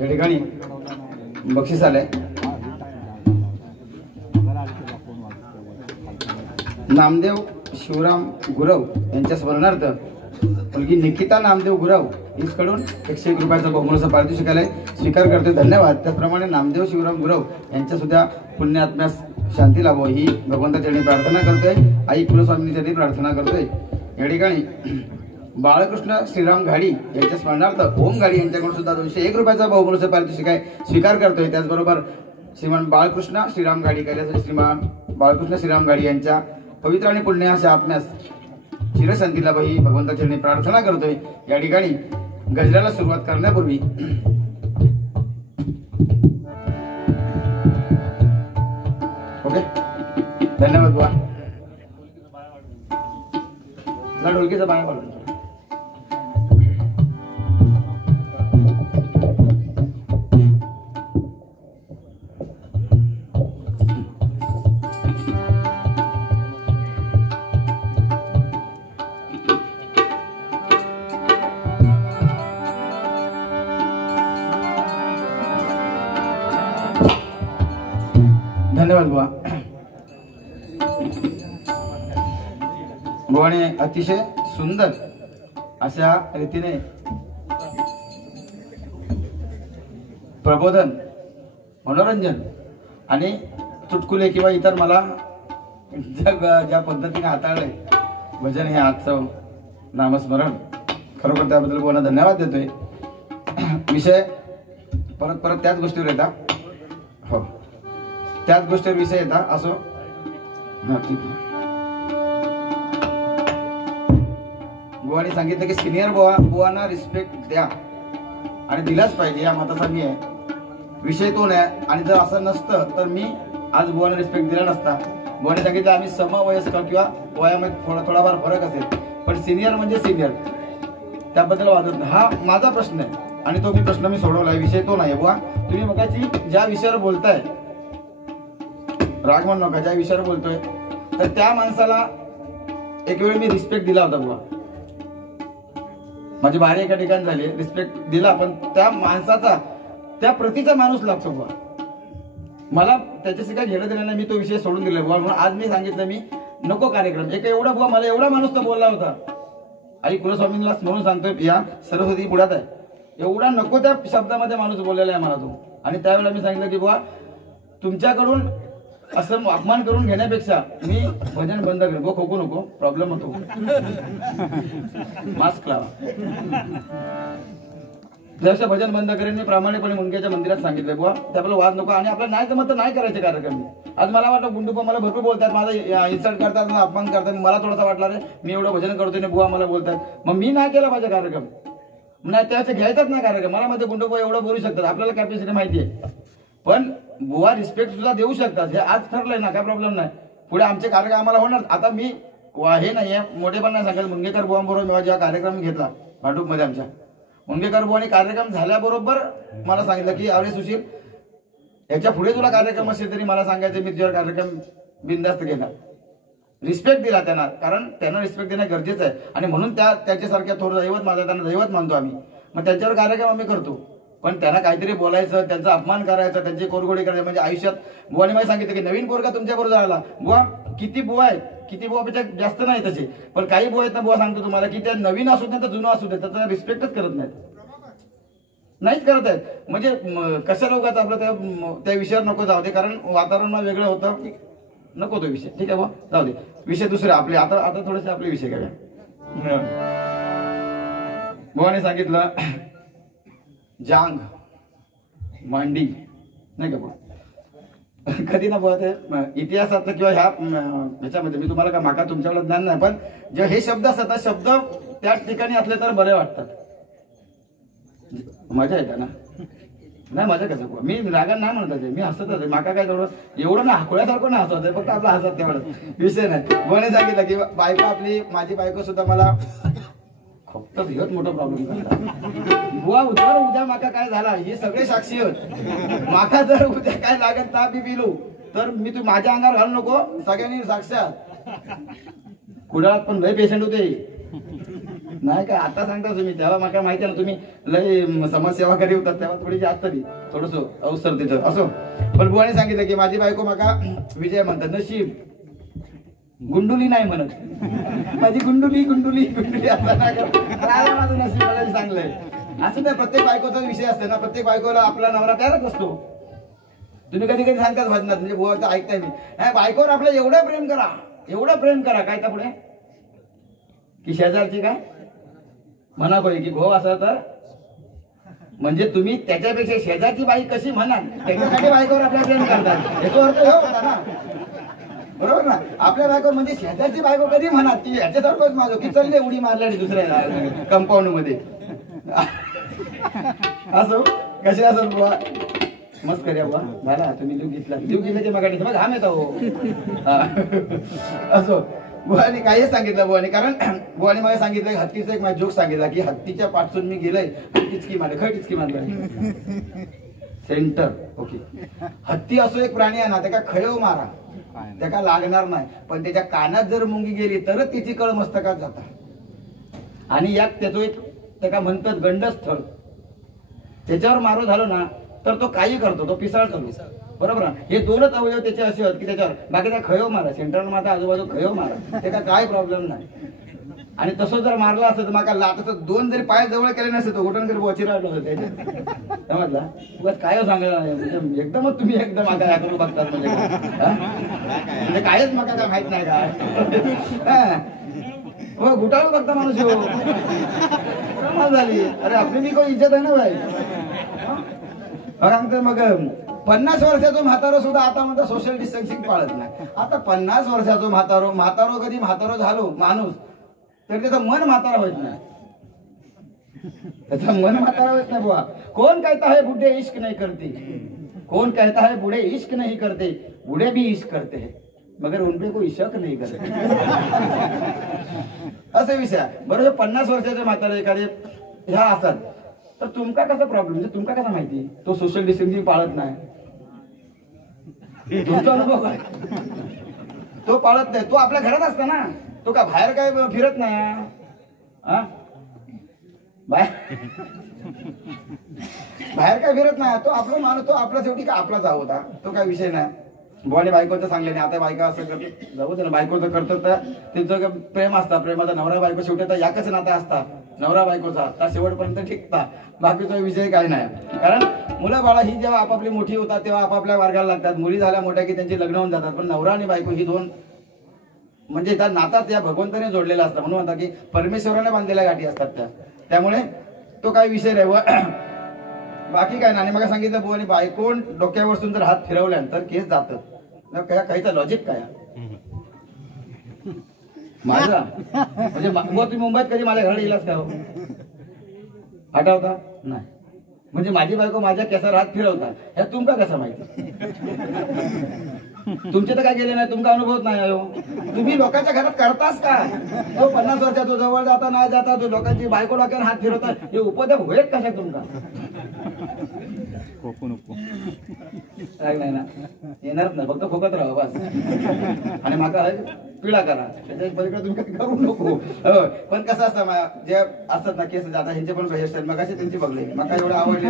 या ठिकाणी बक्षीस आलंय नामदेव शिवराम गुरव यांच्या स्मरणार्थ मुलगी निकिता नामदेव गुरव इसकडून 101 रुपयाचा बहुमूल्य पारितोषिक आलंय, स्वीकार करतोय, धन्यवाद। त्याचप्रमाणे नामदेव शिवराम गुरव यांच्या सुद्धा पुण्यात्म्यास शांती लाभो ही भगवंताचरणी प्रार्थना करतोय, आई कुलस्वामिनीचरणी प्रार्थना करतोय। या ठिकाणी बाळकृष्ण श्रीराम घाडी यांच्या स्मरणार्थ ओम घाडी यांच्याकडून सुद्धा 201 रुपयाचा बहुमूल्य पारितोषिक आहे, स्वीकार करतोय। त्याचबरोबर श्रीमान बाळकृष्ण श्रीराम घाडी कार्यासाठी श्रीमान बाळकृष्ण श्रीराम घाडी यांच्या पवित्र आणि पुण्य अशा आत्म्यास चिरशांतीला ही भगवंताचरणी प्रार्थना करतोय। या ठिकाणी गजराला सुरुवात करण्यापूर्वी ओके, धन्यवाद बुवा। ढोलकीचा पाया पडतो। धन्यवाद बुवा। बुवाने अतिशय सुंदर अशा रीतीने प्रबोधन, मनोरंजन आणि चुटकुले किंवा इतर मला ज्या पद्धतीने हाताळले भजन हे आजचं नामस्मरण, खरोखर त्याबद्दल बुवांना धन्यवाद देतोय। विषय परत परत त्याच गोष्टीवर येतात, हो त्याच गोष्टीवर विषय येतात असो, हा ठीक आहे। बुवानी सांगितलं की सिनियर बुवांना रिस्पेक्ट द्या आणि दिलाच पाहिजे, या मताचा मी आहे। विषय तो नाही, आणि जर असं नसतं तर मी आज बुवांना रिस्पेक्ट दिला नसता। बुवानी सांगितलं आम्ही समवयस्कर किंवा वयामध्ये थोडाफार फरक असेल, पण सिनियर म्हणजे सिनियर, त्याबद्दल वादत नाही। हा माझा प्रश्न आहे आणि तो प्रश्न मी सोडवलाय, विषय तो नाही। बुवा तुम्ही मगाची ज्या विषयावर बोलताय, राग म्हणू नका, ज्या विषयावर बोलतोय तर त्या माणसाला एक वेळ मी रिस्पेक्ट दिला होता बुवा, माझी बारी एका ठिकाणी झाली, रिस्पेक्ट दिला, पण त्या माणसाचा त्या प्रतीचा माणूस लागतो बुवा, मला त्याच्याशी काय घेणं देणं नाही, मी तो विषय सोडून दिला बुवा। म्हणून आज मी सांगितलं मी नको कार्यक्रम, एक एवढा बुवा मला एवढा माणूस तो बोलला होता, आई कुलस्वामींना म्हणून सांगतोय, या सरस्वती पुढ्यात आहे, एवढा नको त्या शब्दामध्ये माणूस बोललेला आहे मला तो। आणि त्यावेळेला मी सांगितलं की बुवा तुमच्याकडून असं अपमान करून घेण्यापेक्षा मी भजन बंद करेन, गो खोकू नको, प्रॉब्लेम होतो, मास्क लावा, जसं भजन बंद करेन मी प्रामाणिकपणे मुंडक्याच्या मंदिरात सांगितलं बुवा त्याबद्दल वाद नको, आणि आपल्याला नाही जमत तर नाही करायचे कार्यक्रम। आज मला वाटलं गुंडूपा मला भरपूर बोलतात, माझा इन्सल्ट करतात, अपमान करतात, मला थोडासा वाटला रे मी एवढं भजन करतोय बुवा मला बोलतात, मग मी नाही केला माझा कार्यक्रम, नाही त्याचे घ्यायचाच ना कार्यक्रम, मला मध्ये गुंडूपा एवढं बोलू शकतात, आपल्याला कॅपॅसिटी माहिती आहे, पण बुवा रिस्पेक्ट सुद्धा देऊ शकतात, हे आज ठरलंय ना, काय प्रॉब्लेम नाही, पुढे आमचे कार्यक्रम आम्हाला होणार। आता मी हे नाहीये मोठेपण नाही सांगेल, मुंगेकर बुवांबरोबर मी जेव्हा कार्यक्रम घेतला भाटूक मध्ये आमच्या, मुंगेकर बुवांनी कार्यक्रम झाल्याबरोबर मला सांगितलं की अरे सुशील याच्या पुढे तुला कार्यक्रम असेल तरी मला सांगायचं, मी तुझ्या कार्यक्रम बिनधास्त घेणार, रिस्पेक्ट दिला त्यांना, कारण त्यांना रिस्पेक्ट देणं गरजेचं आहे, आणि म्हणून त्याच्यासारख्या थोडं दैवत माझा त्यांना दैवत मानतो आम्ही, मग त्यांच्यावर कार्यक्रम आम्ही करतो, पण त्यांना काहीतरी बोलायचं, त्यांचा अपमान करायचा, त्यांची कोरगोडी करायची, म्हणजे आयुष्यात बुवाने मला सांगितलं की नवीन पोरगा तुमच्या बरोबर झाला, बुवा किती बुवा आहेत, किती बुवापेक्षा जास्त नाही तसे, पण काही बुवा आहेत ना बुवा सांगतो तुम्हाला की त्या नवीन असू दे तर जुनं असू दे त्याचा रिस्पेक्टच करत नाहीच करत आहेत, म्हणजे कशा लोकांच आपलं त्या विषयावर नको जाऊ दे, कारण वातावरण वेगळं होतं, नको तो विषय, ठीक आहे बुवा जाऊ दे, विषय दुसरे आपले, आता थोडेसे आपले विषय करूया। बुवाने सांगितलं जांग मांडी नाही का बुवा, कधी ना बुवा ते इतिहासात किंवा ह्याच्यामध्ये मी तुम्हाला का माका तुमच्याकडे ज्ञान नाही, पण जे हे शब्द असतात ना, शब्द त्या ठिकाणी असले तर बरे वाटतात, मजा येते ना, नाही मजा कसं बुवा, मी रागान नाही म्हणत मी हसतच, माका काय तेवढं एवढं ना हाकोळ्यासारखं नाही हसत, फक्त आपला हसत तेवढं विषय नाही। बुवाने सांगितलं की बायको आपली, माझी बायको सुद्धा मला फक्त हेच मोठा प्रॉब्लेम करतात बुवा, उद्या माका काय झाला हे सगळे साक्षी आहेत, माका जर उद्या काय लागत ना बी पिलो तर मी तू माझ्या अंगावर घालू नको, सगळ्यांनी साक्षात कुडाळात पण लय पेशंट होते, नाही काय आता सांगता तुम्ही, तेव्हा मला माहिती आहे ना तुम्ही लय समाजसेवा करी होतात, तेव्हा थोडी जास्त ती थोडस अवसर तिथं असो. पण बुवाने सांगितलं की माझी बायको माका विजय म्हणतात, नशीब गुंडुली नाही म्हणत, माझी गुंडुली गुंडुली गुंडुली असं नाही करत, माझं नशीब मला चांगलंय. असं नाही, प्रत्येक बायकोचा विषय असतो ना, प्रत्येक बायकोला आपला नवरा प्याराच असतो. तुम्ही कधी कधी सांगताच भाजनात, म्हणजे बुवा ऐकताय मी, बायकोवर आपलं एवढं प्रेम करा, एवढं प्रेम करा, काय त्या पुढे की शेजारची काय म्हणा पाहिजे की भाऊ असा तर, म्हणजे तुम्ही त्याच्यापेक्षा शेजारची बाई कशी म्हणाल त्याच्यासाठी बायकोवर आपल्या प्रेम करतात, याचा अर्थ हो होता ना, बरोबर ना. आपल्या बायको म्हणजे शेजारची बायको कधी म्हणा की ह्याच्यासारखंच माझं की चालले उडी मारल्या दुसऱ्या कंपाऊंड मध्ये असो कसे असेल बुवा मस्त करूया बुवा, मला तुम्ही लिव घेतला, लिव घेतला की मग घाम येतो हो. असो बुवानी काहीच सांगितलं बुवानी, कारण बुवानी मला सांगितलं हत्तीचा एक माझा जोक सांगितला की हत्तीच्या पाठसून मी गेलोय, टिचकी मारले, खय टिचकी मारली सेंटर. ओके, हत्ती असो एक प्राणी आहे ना, त्याला खळव मारा त्याला लागणार नाही, पण त्याच्या कानात जर मुंगी गेली तरच तिची कळ मस्तकात जाता. आणि यात त्याचं एक त्याला म्हणतात गंडस्थळ, त्याच्यावर मारो झालो ना तर तो काही करतो, तो पिसाळतो, बरोबर ना. हे दोनच अवयव त्याचे असे आहेत की त्याच्यावर बाकी त्या खयो मारा, सेंटर माता आजूबाजू खयो मारा, त्याचा काय प्रॉब्लेम नाही. आणि तसं जर मारला असतं तर माका लाटाचं दोन जरी पाय जवळ केले नसते तो घोटण करी वची राहिलो होतं त्याच्यात, समजला. तुला काय सांगायला म्हणजे एकदमच तुम्ही एकदम माका ह्या करून बघतात म्हणजे कायच माका काय माहित नाही काय हो, घुटाळून बघता माणूस झाली. अरे आपली मी काही इज्जत आहे ना भाई. मग 50 वर्षाचं म्हातारो सुद्धा आता म्हणता सोशल डिस्टन्सिंग पाळत नाही. आता 50 वर्षाचं म्हातारो कधी म्हातारो झालो माणूस तर त्याचं मन म्हातारा होत नाही, त्याचं मन म्हातारा होत नाही बुवा. कोण कहता है बूढ़े इश्क नहीं करते, कौन कहता है बूढ़े इश्क नहीं करते, बूढ़े भी इश्क करते हैं मगर उनपे कोई शक नहीं करते. असे विषय बरोबर. 50 वर्षाचे म्हातारे एखादे ह्या असतात तर तुमका कसा प्रॉब्लेम, म्हणजे तुमका कसा माहिती तो सोशल डिस्टन्सिंग पाळत नाही, तुमचा अनुभव काय, तो पाळत नाही, तो आपल्या घरात असता ना, तो का बाहेर काय फिरत नाही, बाहेर काय फिरत नाही, तो आपला माणूस, तो आपला शेवटी का आपलाच होता, तो काय विषय नाही. बुवाने बायकोचं सांगले नाही, आता बायका असं करते जाऊ दे ना, बायकोचं करतात तर त्यांचं प्रेम असतं, प्रेमाचा नवरा बायको शेवटी तर याकच नाता असता, नवरा बायकोचा त्या शेवटपर्यंत टिकता, बाकीचा विषय काय नाही. कारण मुलं बाळा ही जेव्हा आपापली मोठी होतात तेव्हा आपापल्या मार्गाला लागतात, मुली झाल्या मोठ्या की त्यांची लग्न होऊन जातात, पण नवरा आणि बायको ही दोन म्हणजे त्या नातात या भगवंताने जोडलेला असतात, म्हणून म्हणतात की परमेश्वराने बांधलेल्या गाठी असतात त्या, त्यामुळे तो काही विषय नाही. बाकी काय नाही. मग सांगितलं बुवानी बायकोन डोक्यावरसून जर हात फिरवल्यानंतर केस जातं, काहीचा लॉजिक काय माझा, म्हणजे तुम्ही मुंबईत कधी माझ्या घरात येलाच का आठवता नाही, म्हणजे माझी बायको माझ्या केसावर हात फिरवता ह्या तुमका कसं माहिती, तुमचे तर काय गेले नाही, तुमचा अनुभव नाही. तुम्ही लोकांच्या घरात करतास का, तो 50 वर्षाचा तो जवळ जाता नाही जाता तो लोकांची बायको डोक्यावर हात फिरवता, हे उपद्रव होईल कशा तुमका काय नाही ना, येणारच नाही, फक्त खोकत राहा बस. आणि माका पिळा करा, त्याच्या पलीकडे तुम्ही काही करू नको. पण कसं असतं जे असतात ना केस आता ह्यांचे पण हेअरस्टाईल मग असे त्यांची बघले मग एवढं आवडले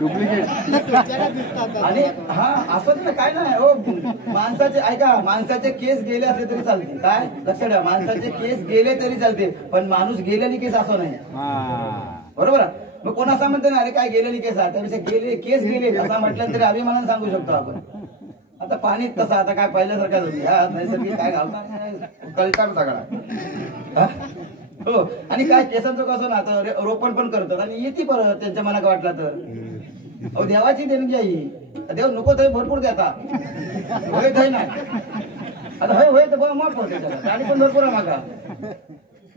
डुप्लिकेट. आणि हा असत ना काय नाही हो, माणसाचे ऐका, माणसाचे केस गेले असले तरी चालते, काय लक्षात ठेवा, माणसाचे केस गेले तरी चालते, पण माणूस गेलेली केस असं नाही, बरोबर. मग कोण असं म्हणते ना अरे काय गेलेली केस आहे, त्यापेक्षा गेले केस गेले असं म्हटलं तरी अभिमानाने सांगू शकतो आपण. आता पाणीत तसं आता काय पहिल्यासारखा नैसर्गिक काय घालणार कळकार सगळा हो. आणि काय केसांचं कसं ना आता रोपण पण करतात आणि येते परत त्यांच्या मनात वाटला तर, अहो देवाची देणगी आहे, देव नको तरी भरपूर देता, होय थय नाही आता होय होय तर मग पडते आणि पण भरपूर आहे मागा,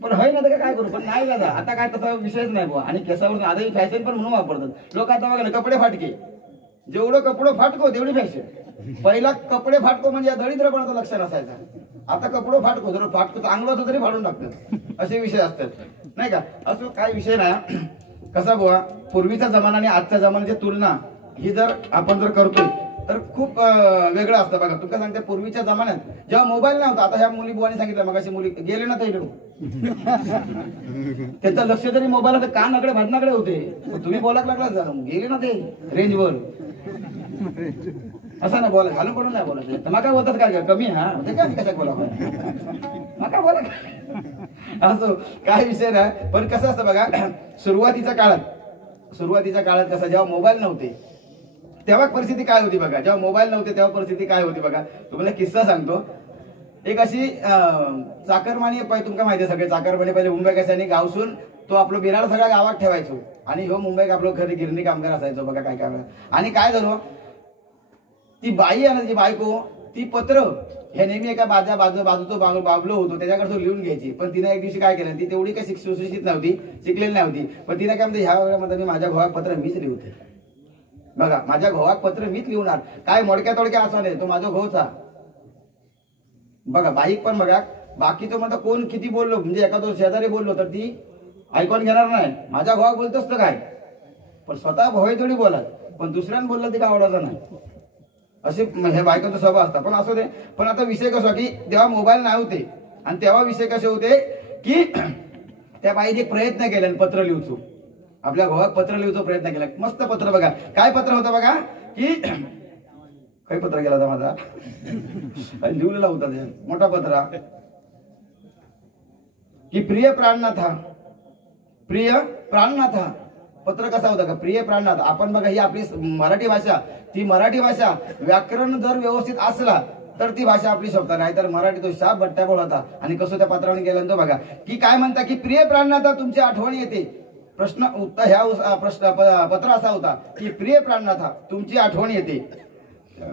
पण होय ना तर काय करू, पण नाही दादा आता काय तसा विषयच नाही बुवा. आणि केसावर आधी फॅशन पण म्हणून वापरतात लोक. आता बघा ना कपडे फाटके, जेवढं कपडे फाटको तेवढी फॅशन. पहिला कपडे फाटको म्हणजे दरिद्रपणाचं लक्षण असायचं, आता कपडे फाटको जर फाटको चांगलं होतं तरी फाडून टाकतात, असे विषय असतात नाही का. असं काय विषय नाही. कसा बुवा पूर्वीचा जमाना आणि आजच्या जमान्याची तुलना ही जर आपण जर करतोय तर खूप वेगळं असतं बघा. तुमका सांगते पूर्वीच्या जमान्यात जेव्हा मोबाईल नव्हता, आता ह्या मुली बुवानी सांगितलं मग अशी मुली गेले ना ते त्यांचं लक्ष तरी मोबाईल कान आकडे भाजनाकडे होते. तुम्ही बोलाक लागला गेले ना ते रेंजवर, असं ना बोला घालून पडून नाही बोलायचं. मका होतात काय कमी हा ते काय कशा बोला मका बोला असं काय विषय नाही. पण कसं असतं बघा, सुरुवातीच्या काळात कसं जेव्हा मोबाईल नव्हते तेव्हा परिस्थिती काय होती बघा. जेव्हा मोबाईल नव्हते तेव्हा परिस्थिती काय होती बघा. तुम्हाला किस्सा सांगतो. एक अशी चाकरमानी तुमका माहिती आहे सगळे चाकरमानी पहिले मुंबई कशाने गावसून तो आपलं बिराड सगळ्या गावात ठेवायचो आणि हो मुंबईत आपलं घरी गिरणी कामगार असायचो बघा काय काय. आणि काय झालं, ती बाई आहे ना ती बायको, ती पत्र हे नेहमी एका बाजूचं बाबलो होतो त्याच्याकडे लिहून घ्यायची. पण तिने एक दिवशी काय केलं, ती तेवढी काही सुशिक्षित नव्हती, शिकलेली नव्हती. पण तिने काय म्हणते ह्या वेळेमध्ये मी माझ्या घोवाक पत्र मीच लिहते बघा. माझ्या घोवाक पत्र मीच लिहणार, काय मोडक्या तोडक्या असा नाही, तो माझा घोचा बघा. बाईक पण बघा बाकीचं म्हणता कोण किती बोललो म्हणजे एखादं शेजारी बोललो तर ती ऐकून घेणार नाही. माझ्या घोवाक बोलतोच तर काय, पण स्वतः भोय थोडी बोलत, पण दुसऱ्यानं बोललं ती काय आवडायचं नाही. असे हे बायकोचा स्वभाव असतात. पण असू दे. पण आता विषय कसा की तेव्हा मोबाईल नाही होते आणि तेव्हा विषय कसे होते की त्या बाईने एक प्रयत्न केला पत्र लिहूचो, आपल्या घोवाक पत्र लिहूचा प्रयत्न केला. मस्त पत्र बघा, काय पत्र होतं बघा की काय पत्र केला होता माझा लिहिलेला होता ते मोठा पत्र की प्रिय प्राणनाथा. पत्र कसा होता का, प्रिय प्राणनाथ. आपण बघा ही आपली मराठी भाषा, ती मराठी भाषा व्याकरण जर व्यवस्थित असला तर ती भाषा आपली शोभता, नाही तर मराठी तो शाप बट्ट्याबोळ होता. आणि कसं त्या पत्राने गेल्यानंतर बघा की काय म्हणता की प्रिय प्राणनाथा तुमची आठवण येते. प्रश्न उत्तर ह्या पत्र असा होता की प्रिय प्राणनाथा तुमची आठवण येते.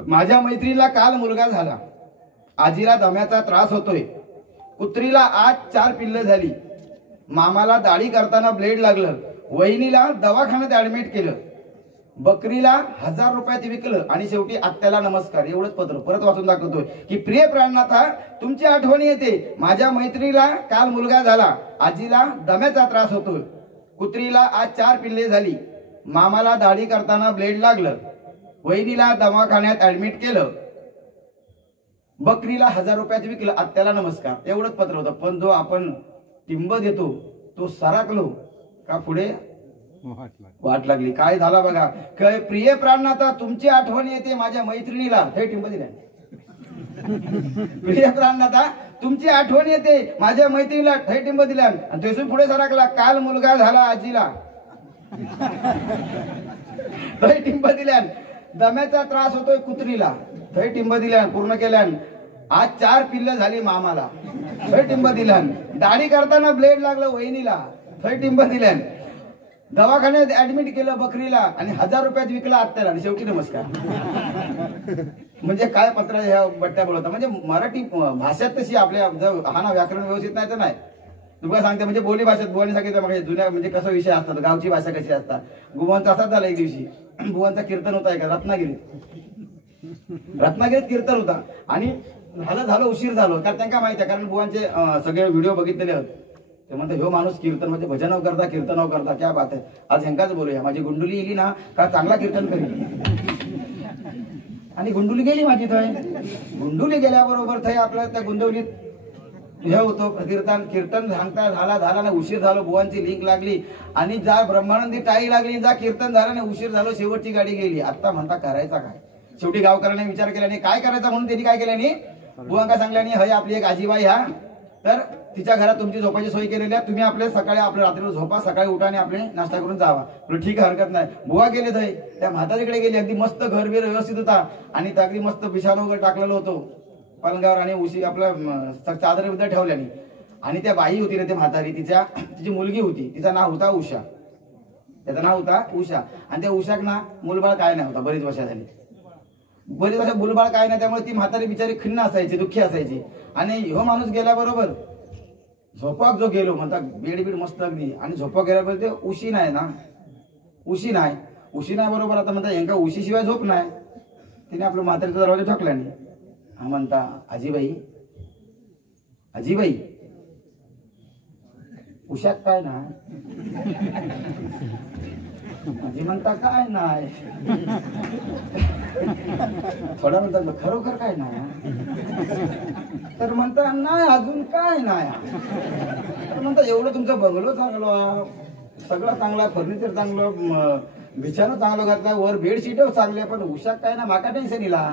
माझ्या मैत्रीला काल मुलगा झाला, आजीला दम्याचा त्रास होतोय, कुत्रीला आज 4 पिल्ल झाली, मामाला दाढी करताना ब्लेड लागलं, वहिनीला दवाखान्यात ऍडमिट केलं, बकरीला 1000 रुपयात विकलं आणि शेवटी आत्याला नमस्कार. एवढंच पत्र परत वाचून दाखवतोय की प्रिय प्राणनाथा तुमची आठवण येते. माझ्या मैत्रीला काल मुलगा झाला, आजीला दम्याचा त्रास होतोय, कुत्रीला आज 4 पिल्ले झाली, मामाला दाढी करताना ब्लेड लागलं, वहिनीला दवाखान्यात ऍडमिट केलं, बकरीला 1000 रुपयात विकलं, आत्याला नमस्कार. एवढंच पत्र होतं. पण जो आपण टिंब देतो तो सराकलो का पुढे वाट लागली. काय झाला बघा, काय प्रिय प्राणनाथा तुमची आठवण येते माझ्या मैत्रिणीला, हे टिंब दिल्या. प्रिय प्राणनाथा तुमची आठवण येते माझ्या मैत्रिणीला, हे टिंब दिल्या. आणि तेसून पुढे सरकला, काल मुलगा झाला आजीला, हे टिंब दिल्या. दम्याचा त्रास होतोय कुत्रीला, हे टिंब दिल्या पूर्ण केल्या. आज 4 पिल्ल झाली मामाला, हे टिंब दिल्या. दाढी करताना ब्लेड लागलं वहिनीला, हे टिंब दिल्या. दवाखान्यात ऍडमिट केलं बकरीला आणि 1000 रुपयात विकला आत्याला आणि शेवटी नमस्कार. म्हणजे काय पत्र ह्या बट्ट्या बोलवतात. म्हणजे मराठी भाषेत तशी आपल्या हा ना व्याकरण व्यवस्थित नाही तर नाही. तुम्हाला सांगते म्हणजे बोली भाषेत बुवानी सांगितलं म्हणजे जुन्या म्हणजे कसं विषय असतात, गावची भाषा कशी असतात. बुवांचा असाच झाला एक दिवशी, बुवांचा कीर्तन होता का रत्नागिरीत कीर्तन होता आणि झालं उशीर झालो. कारण त्यांना माहिती आहे, कारण बुवांचे सगळे व्हिडिओ बघितलेले होते. ते म्हणते ह्यो माणूस कीर्तन म्हणजे भजन करता कीर्तन करता क्या बात आहे. आज ह्यांकाच बोलूया, माझी गुंडुली येली ना का चांगला कीर्तन करी. आणि गुंडुली गेली माझी थय. गुंडुली गेल्याबरोबर थय आपल्या त्या गुंडवलीत हे होतो कीर्तन सांगता झाला ना उशीर झालो. बुवांची लिंक लागली आणि जा ब्रह्मानंदी टाळी लागली, जा कीर्तन झालं ना उशीर झालो, शेवटची गाडी गेली. आता म्हणता करायचा काय. शेवटी गावकऱ्यांनी विचार केल्याने काय करायचा म्हणून त्यांनी काय केल्याने बुवांका सांगल्याने हय आपली एक आजीबाई हा तर तिच्या घरात तुमची झोपाची सोय केलेली आहे, तुम्ही आपले सकाळी आपल्या रात्री झोपा, सकाळी उठा आणि आपले नाश्ता करून जावा. ठीक आहे हरकत नाही. बुवा गेले थय त्या म्हातारीकडे गेली. अगदी मस्त घर बीर व्यवस्थित होता आणि अगदी मस्त बिछानो वगैरे टाकलेलं होतो पलंगावर आणि उशी आपल्या चादर बिदर ठेवल्याने. आणि त्या बाई होती रे ते म्हातारी, तिची मुलगी होती, तिचं नाव होता उषा. त्याचं नाव होता उषा. आणि त्या उषाक ना मुलबाळ काय नाही होता, बरीच वर्ष झाली. बरीच वर्ष मुलबाळ काय नाही, त्यामुळे ती म्हातारी बिचारी खिन्न असायची, दुःखी असायची. आणि ह्यो माणूस गेल्याबरोबर झोपाक जो गेलो म्हणता बेड मस्त अगदी आणि झोपाक गेल्याबरोबर ते उशी नाही बरोबर. आता म्हणता यांका उशीशिवाय झोप नाही. तिने आपलं म्हातारीचा दरवाजा ठोकला नाही. हा म्हणता आजीबाई उशाक काय ना माझी म्हणता काय नाही, थोडा म्हणतात खरोखर काय नाही, तर म्हणता नाही अजून काय नाही, तर म्हणता एवढं तुमचं बंगलो चांगलं, सगळं चांगला, फर्निचर चांगलं, बिछाना चांगलं घातला, वर बेडशीट चांगले, पण उशाक काय ना माका टेन्शन इला.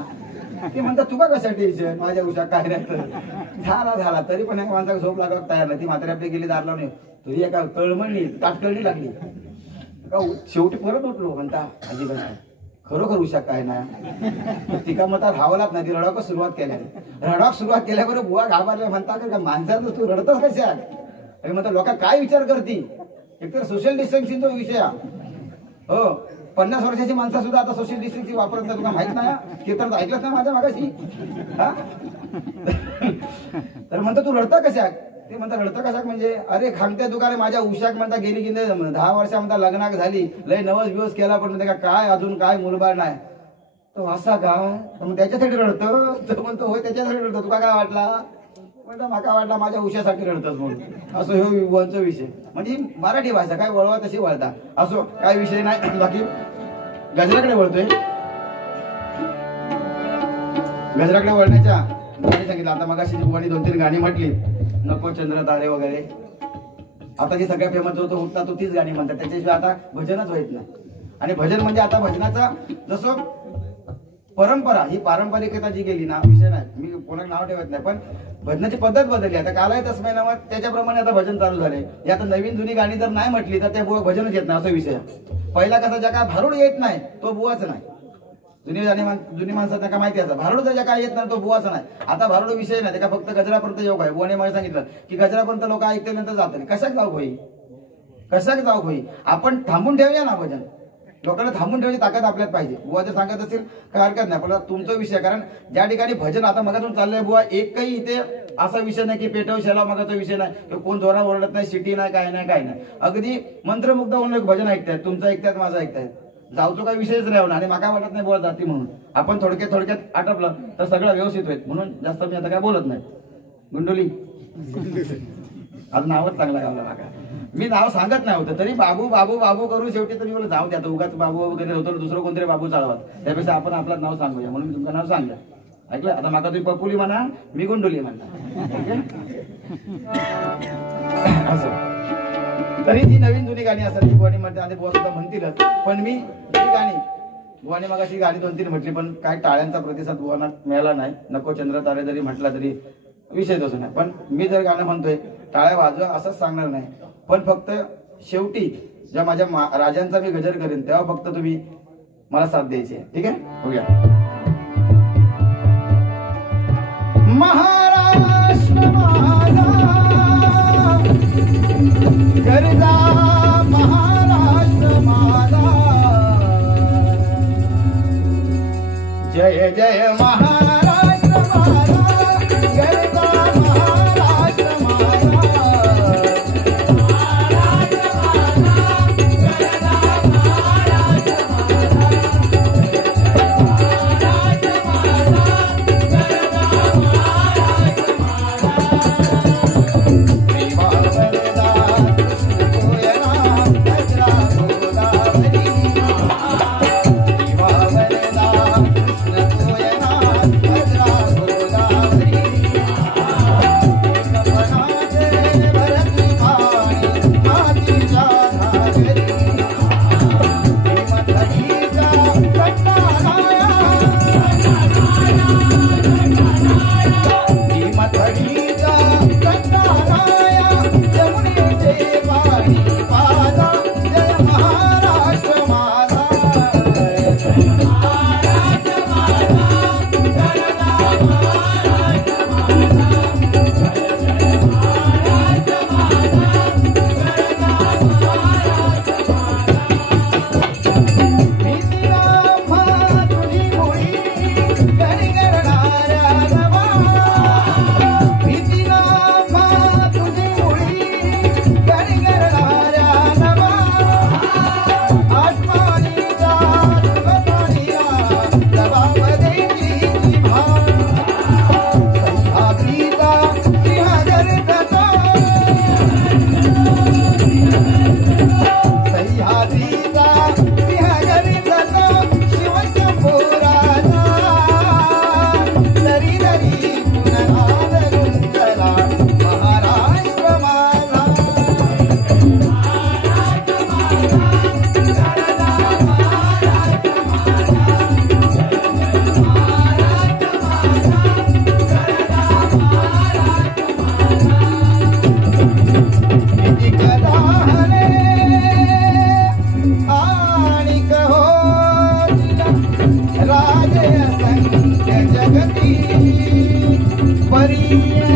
ते म्हणतात तुका कशा टेन्शन, माझ्या उशाक काय नाही, तर झाला तरी पण एका माणसाला झोप लागत तयार नाही. ती म्हातारी आपली गेली दारला नाही, तुझी एका कळमळली ताटकळणी लागली, शेवटी परत उठलो. म्हणता अजिबात खरोखर उशाक काय ना, तिका म्हणता राहावलाच नाही. ती रडाक सुरुवात केल्याबरोबर बुवा घाबरल्या. म्हणता का माणसाचं तू रडतच कशा, म्हणता लोक काय विचार करती. एकतर सोशल डिस्टन्सिंगचा विषय, हो 50 वर्षाची माणसं सुद्धा आता सोशल डिस्टन्सिंग वापरत नाही, तुला माहित नाही, कीर्तन ऐकलंच नाही माझ्या मागाशी. तर म्हणता तू रडता कशा, ते म्हणता रडता कशा म्हणजे अरे खांगते दुकाने माझ्या उशाक म्हणता गेली की 10 वर्ष म्हणता लग्नाक झाली, लय नवस बिवस केला, पण म्हणते का काय अजून काय मुलबाळ नाही. तो असा काय, मग त्याच्यासाठी रडतो. तो म्हणतो होय त्याच्यासाठी रडतो, तुका काय वाटला, म्हणता माका वाटला माझ्या उशासाठी रडतच म्हणून. असं हे विवाहांचा विषय, म्हणजे मराठी भाषा काय वळवा तशी वळता. असो काय विषय नाही. बाकी गजराकडे वळतोय, गजराकडे वळण्याच्या गाणी सांगितलं. आता मगाशी बुवानी 2-3 गाणी म्हटली, नको चंद्र तारे वगैरे. आता जी सगळ्या फेमस होतो उठता तो तीच गाणी म्हणतात, त्याच्याशिवाय आता भजनच होत नाही. आणि भजन म्हणजे आता भजनाचा जसं परंपरा, ही पारंपरिकता जी गेली ना, विषय नाही, मी कोणाला नाव ठेवत नाही, पण भजनाची पद्धत बदलली. आता काल आहे तस्मै नावात त्याच्याप्रमाणे आता भजन चालू झाले. आता नवीन जुनी गाणी जर नाही म्हटली तर त्या बुवा भजनच येत नाही, असा विषय. पहिला कसा ज्या काय भारूड येत नाही तो बुवाच नाही. जुनी माणसं त्या माहिती असं भारूड ज्या काय येत नाही तो बुवाच नाही. आता भारूड विषय नाही, त्या फक्त गजरापर्यंत योग आहे. बुवाने मला सांगितलं की गजरापर्यंत लोक ऐकल्यानंतर जात नाही. कशाक जाऊ होई, कशाक जाऊ होई. आपण थांबून ठेवूया ना भजन, लोकांना थांबून ठेवायची ताकद आपल्यात पाहिजे. बुवा जर सांगत असतील काय हरकत नाही, पण तुमचा विषय, कारण ज्या ठिकाणी भजन आता मगातून चाललंय बुवा, एकही इथे असा विषय नाही की पेटव शेला मगाचा विषय नाही, कोण जोरात ओरडत नाही, सिटी नाही, काय नाही, काय नाही. अगदी मंत्रमुग्ध होऊन भजन ऐकतायत, तुमचं ऐकतायत, माझं ऐकतायत. जाऊचो काही विषयच राहणार आणि माका वाटत नाही बुवा जाती म्हणून. आपण थोडक्यात आटपलं तर सगळं व्यवस्थित होईल, म्हणून जास्त मी आता काय बोलत नाही. गुंडोली आज नावच चांगला गावला माका, मी नाव सांगत नाही होतं तरी बाबू बाबू बाबू करून शेवटी तरी मला जाऊ द्या. उगाच बाबू वगैरे होतं, दुसरं कोणतरी बाबू चालवत, त्यापेक्षा आपण आपलं नाव सांगूया, म्हणून मी तुमचं नाव सांगलं. ऐकलं, आता माका तुम्ही पपुली म्हणा, मी गुंडोली म्हणता. असं तरी जी नवीन जुनी गाणी असतात ती बुवानी म्हणते आणि बुवा सुद्धा म्हणतीलच, पण मी ही गाणी बुवानी मगाशी गाणी 2-3 म्हटली, पण काय टाळ्यांचा प्रतिसाद बुवांना मिळाला नाही. नको चंद्र तारे जरी म्हटला तरी विषय तसं नाही. पण मी जर गाणं म्हणतोय टाळ्या वाजवा असंच सांगणार नाही, पण फक्त शेवटी जेव्हा माझ्या राजांचा मी गजर करेन तेव्हा फक्त तुम्ही मला साथ द्यायची आहे. ठीक आहे, बघूया. महाराष्ट्र माझा गरजा, महाराष्ट्र माझा जय जय महाराष्ट्र माझा गरजा, महाराष्ट्र माझा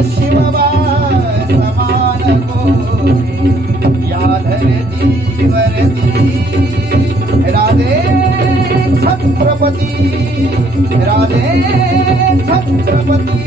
शिवबा समान कोई या धरती वरती राधे छत्रपती राधे छत्रपती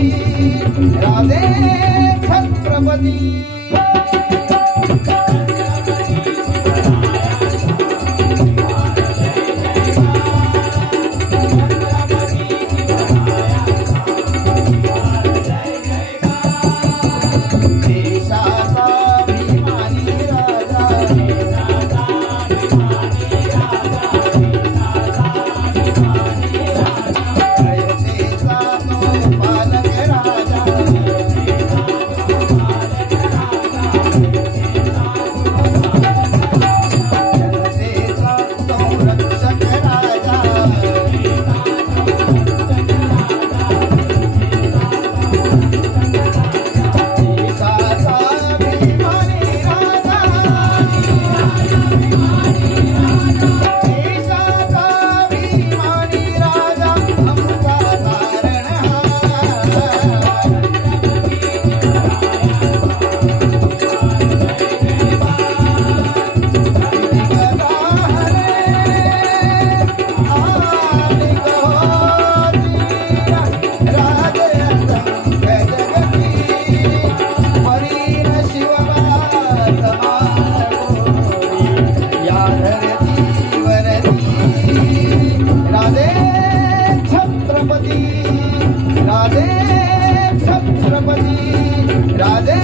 राधे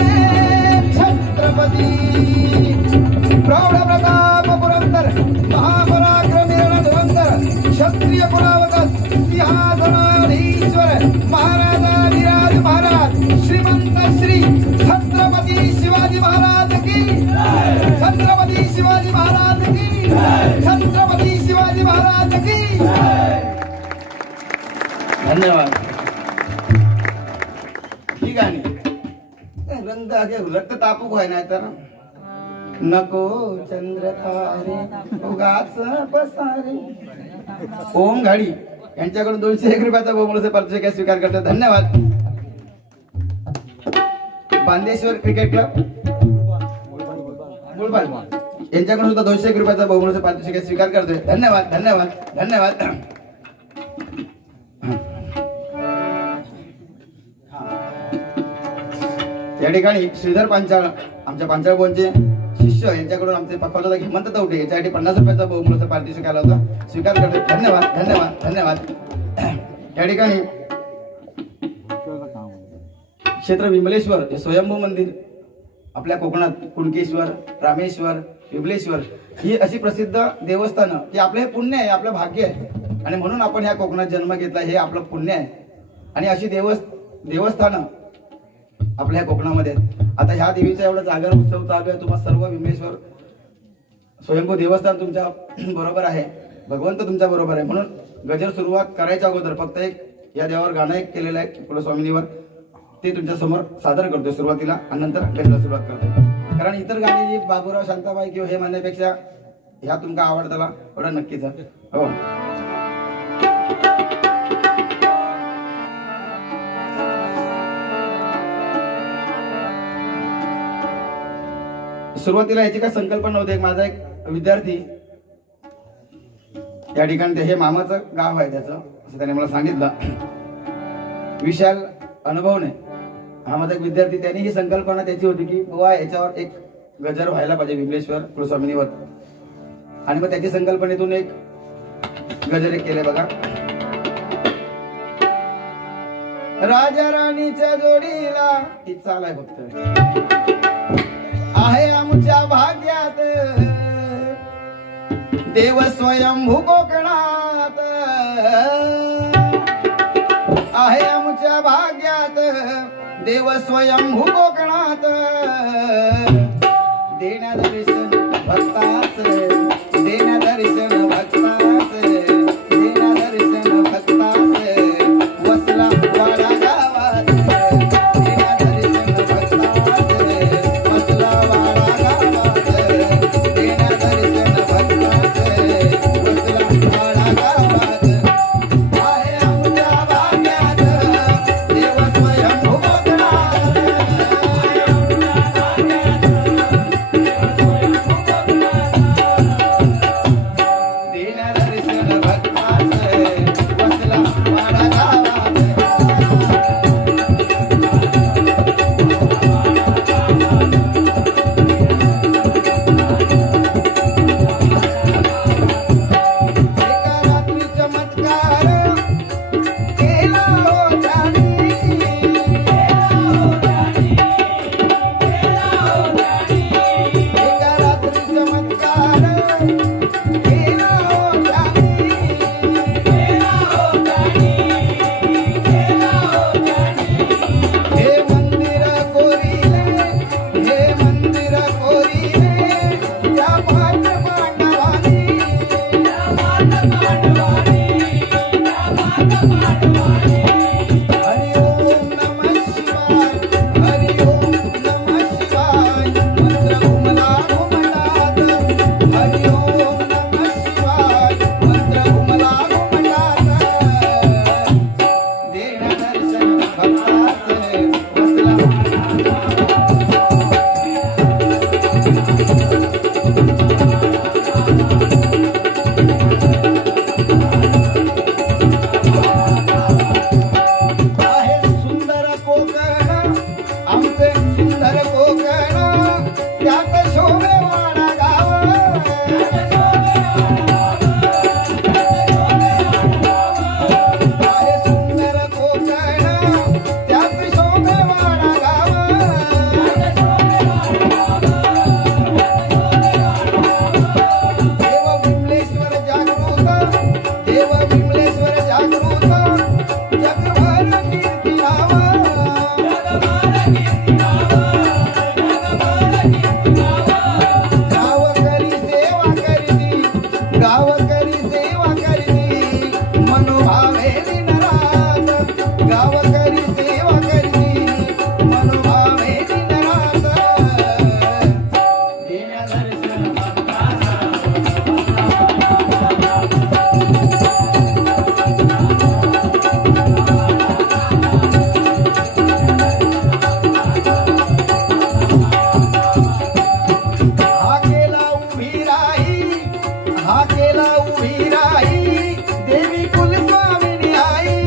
छत्रपती प्रौढ प्रताप पुरंदर महापराक्रमी रणधुरंदर क्षत्रिय कुलावतस सिंहासनाधीश्वर महाराजाधिराज महाराज श्रीमंत श्री छत्रपती शिवाजी महाराज की छत्रपती शिवाजी महाराज की छत्रपती शिवाजी महाराज की धन्यवाद। ही गाणी रंग रक्त तापूक व्हाय नाही तर नको चंद्र तारे उगाच पसारे ओम घाडी यांच्याकडून 201 रुपयाचा बहुमूल्य पारितोषिक स्वीकार करतो धन्यवाद। बांदेश्वर क्रिकेट क्लब बुलबाल यांच्याकडून सुद्धा 201 रुपयाचा बहुमूल्य पारितोषिक स्वीकार करतोय धन्यवाद धन्यवाद धन्यवाद। या ठिकाणी श्रीधर पांचाळ आमच्या पांचाळ बोनचे शिष्य यांच्याकडून आमचे पक्वाचा हेमंत तवटे याच्यासाठी 50 रुपयाचा बहुमूल्य पारितोषिक आला होता स्वीकार करतो धन्यवाद धन्यवाद धन्यवाद। या ठिकाणी क्षेत्र विमलेश्वर हे स्वयंभू मंदिर आपल्या कोकणात कुणकेश्वर रामेश्वर विमलेश्वर ही अशी प्रसिद्ध देवस्थानं की आपलं हे पुण्य आहे आपलं भाग्य आहे आणि म्हणून आपण ह्या कोकणात जन्म घेतला हे आपलं पुण्य आहे आणि अशी देवस्थानं आपल्या कोकणामध्ये आता ह्या देवीचा एवढा जागर उत्सव चालू आहे तुम्हा सर्व विमलेश्वर स्वयंभू देवस्थान तुमच्या बरोबर आहे भगवंत तुमच्या बरोबर आहे म्हणून गजर सुरुवात करायच्या अगोदर फक्त एक या देवावर गाणं एक केलेलं आहे कुलस्वामिनीवर ते तुमच्या समोर सादर करतोय सुरुवातीला आणि नंतर गजराला सुरुवात करतोय कारण इतर गाणी जी बाबूराव शांताबाई किंवा हे म्हणण्यापेक्षा ह्या तुमका आवडताला एवढा नक्कीच हो। सुरुवातीला याची काय संकल्पना नव्हती माझा एक विद्यार्थी या ठिकाणी हे मामाचं गाव आहे त्याचं असं त्याने मला सांगितलं विशाल अनुभवने हा माझा एक विद्यार्थी त्याने ही संकल्पना त्याची होती की बुवा याच्यावर एक गजर व्हायला पाहिजे विमलेश्वर कुलस्वामिनीवर आणि मग त्याची संकल्पनेतून एक गजर एक केले बघा। राजा राणीच्या जोडीला ही चाल आहे फक्त आहे आमच्या भाग्यात देव स्वयंभू कोकणात आहे आमच्या भाग्यात देव स्वयंभू कोकणात देण्या दर्शन भक्तास देण्या दर्शन भक्तास देण्या दर्शन भक्तास वसला वाडा गावात देण्या दर्शन भक्तास वसला वाडा गावात देण्या दर्शन भक्तास वसला वाडा गावात आहे आमच्या भाग्यात देव स्वयंभू कोकणात गावकरी सेवा करती मनोभावे दिनरात गावकरी सेवा करती मनोभावे दिनरात देण्या दर्शन हा केला उभी राही देवी कुलस्वामिनी आई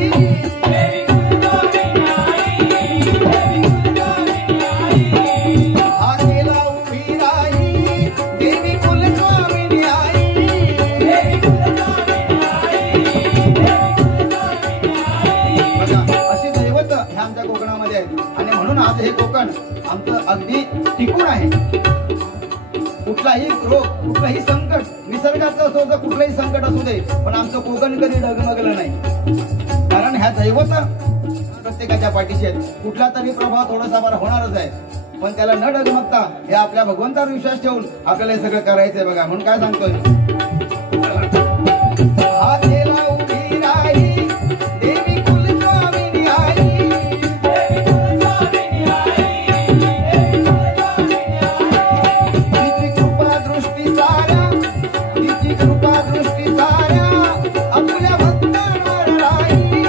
हा केला उभी राही देवी कुलस्वामिनी आई अशी दैवत हे आमच्या कोकणामध्ये आहेत आणि म्हणून आज हे कोकण आमचं अगदी टिकून आहे. कुठलाही रोग कुठलाही संकट निसर्गाचं असो तर कुठलंही संकट असू दे पण आमचं कोकण कधी डगमगलं नाही कारण ह्या दैवत प्रत्येकाच्या पाठीशी आहेत. कुठला तरी प्रभाव थोडासा बरा होणारच आहे पण त्याला न डगमगता हे आपल्या भगवंतावर विश्वास ठेवून आपल्याला हे सगळं करायचंय बघा. म्हणून काय सांगतोय हा केला उभी राही देवी कुलस्वामिनी आई कृपा दृष्टी साऱ्या आपल्या भक्तांवर राही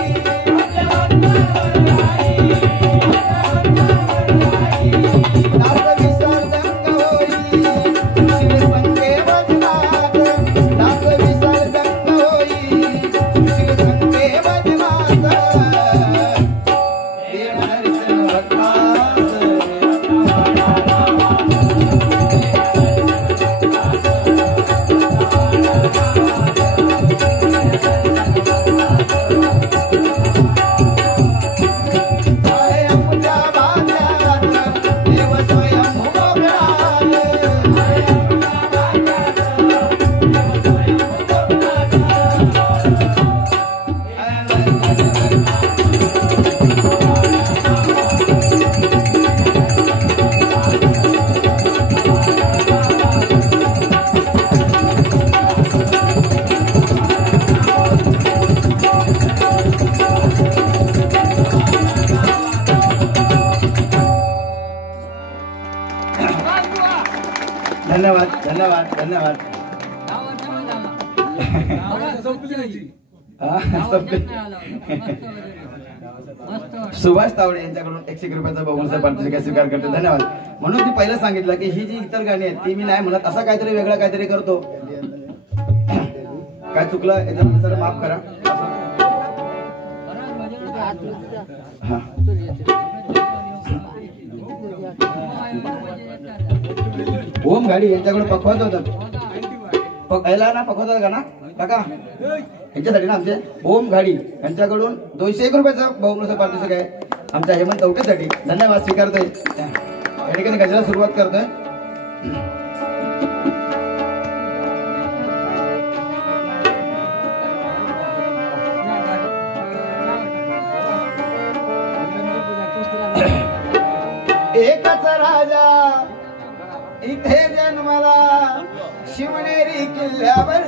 दास विसर्जन होई सुशील संगे वदनात दास विसर्जन होई सुशील संगे वदनात देव दर्शन भक्तास धन्यवाद धन्यवाद धन्यवाद. सुभाष तावडे यांच्याकडून 101 रुपयाचा बहुमूल्य पारितोषिक स्वीकार करते. धन्यवाद. म्हणून ती पहिलं सांगितलं की ही जी इतर गाणी आहेत ती मी नाही म्हणत असा काहीतरी वेगळा काहीतरी करतो. काय चुकलं याच्यानंतर माफ करा. ओम घाडी यांच्याकडून पकवायचं होतं पहिला ना पकवतात का ना काका यांच्यासाठी ना आमचे ओम घाडी यांच्याकडून 201 रुपयाचं बहुमूल्य पारितोषिक आहे आमच्या हेमंत चौकेसाठी. धन्यवाद स्वीकारतोय. या ठिकाणी गजराला सुरुवात करतोय. एकच राजा इथे जन्मला शिवनेरी किल्ल्यावर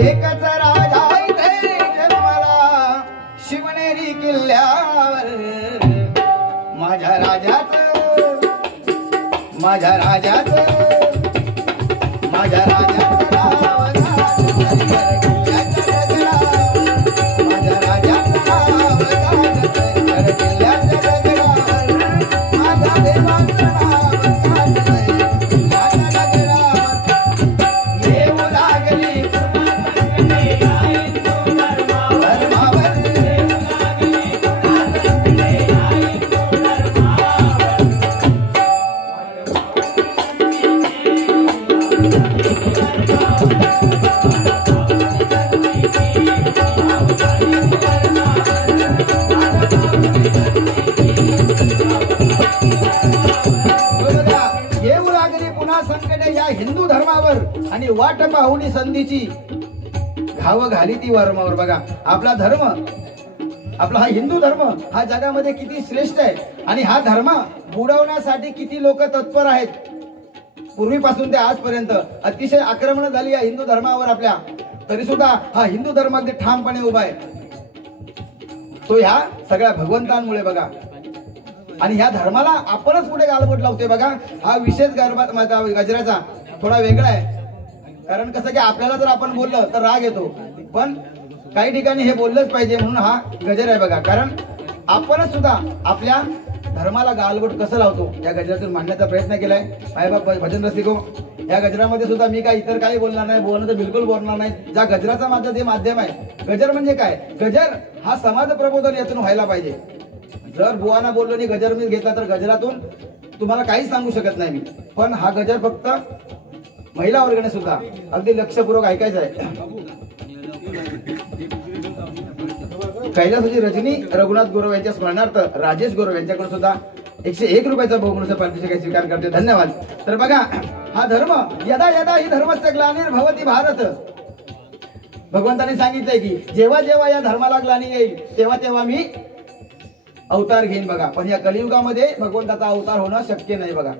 एकच राजा इथे जन्मला शिवनेरी किल्ल्यावर माझ्या राजाचं माझ्या राजाचं माझ्या राजाचं नाव हिंदू धर्मावर आणि वाट पाहुणी संधीची घाव घाली ती वर्मावर. बघा आपला धर्म आपला हा हिंदू धर्म हा जगामध्ये किती श्रेष्ठ आहे आणि हा धर्म बुडवण्यासाठी किती लोक तत्पर आहेत. पूर्वीपासून ते आजपर्यंत अतिशय आक्रमण झाली आहे हिंदू धर्मावर आपल्या, तरी सुद्धा हा हिंदू धर्म अगदी ठामपणे उभा आहे, तो ह्या सगळ्या भगवंतांमुळे बघा. आणि ह्या धर्माला आपणच कुठे गालबोट लावतोय बघा. हा विशेष गजराचा थोडा वेगळा आहे, कारण कसं की आपल्याला जर आपण बोललं तर राग येतो, पण काही ठिकाणी हे बोललंच पाहिजे म्हणून हा गजर आहे बघा. कारण आपणच सुद्धा आपल्या धर्माला गालबोट कसं लावतो या गजरातून मांडण्याचा प्रयत्न केलाय. साहेब भजन रसिको, या गजरामध्ये सुद्धा मी काय इतर काही बोलणार नाही, बोलणं तर बिलकुल बोलणार नाही. ज्या गजराचा माझं जे माध्यम आहे, गजर म्हणजे काय, गजर हा समाज प्रबोधन यातून व्हायला पाहिजे. जर बुवाना बोललो नाही गजर मी घेतला तर गजरातून तुम्हाला काहीच सांगू शकत नाही मी. पण हा गजर फक्त महिला वर्गाने सुद्धा अगदी लक्षपूर्वक ऐकायचा आहे. कैलासवासी रजनी रघुनाथ गुरव यांच्या स्मरणार्थ राजेश गुरव यांच्याकडून सुद्धा 101 रुपयाचा बहुमूल्य पारितोषिक स्वीकार करते. धन्यवाद. तर बघा, हा धर्म यदा यदा ही धर्मस्य ग्लानिर्भवति भारत, भगवंताने सांगितलंय की जेव्हा जेव्हा या धर्माला ग्लानी येईल तेव्हा तेव्हा मी अवतार घेईन बघा. पण या कलियुगामध्ये भगवंताचा अवतार होणं शक्य नाही बघा.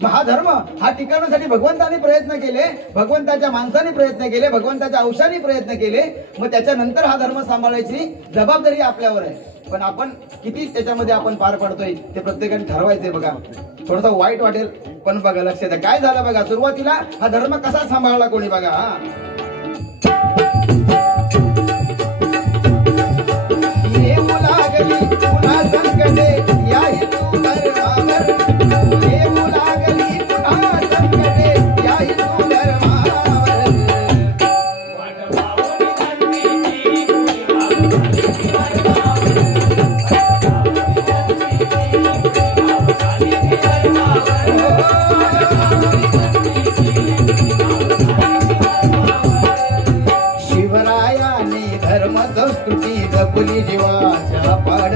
मग हा धर्म हा टिकवण्यासाठी भगवंताने प्रयत्न केले, भगवंताच्या माणसाने प्रयत्न केले, भगवंताच्या औषधाने प्रयत्न केले. मग त्याच्यानंतर हा धर्म सांभाळायची जबाबदारी आपल्यावर आहे. पण आपण किती त्याच्यामध्ये आपण पार पडतोय ते प्रत्येकाने ठरवायचंय बघा. थोडंसं वाईट वाटेल पण बघा, लक्ष द्या काय झालं बघा. सुरुवातीला हा धर्म कसा सांभाळला कोणी बघा. पुन्हा संकटे या हिंदू धर्मावर, येऊ लागली पुन्हा संकटे या हिंदू धर्मावर. शिवरायाने धर्म संस्कृती जपली जीवाच्या पाड.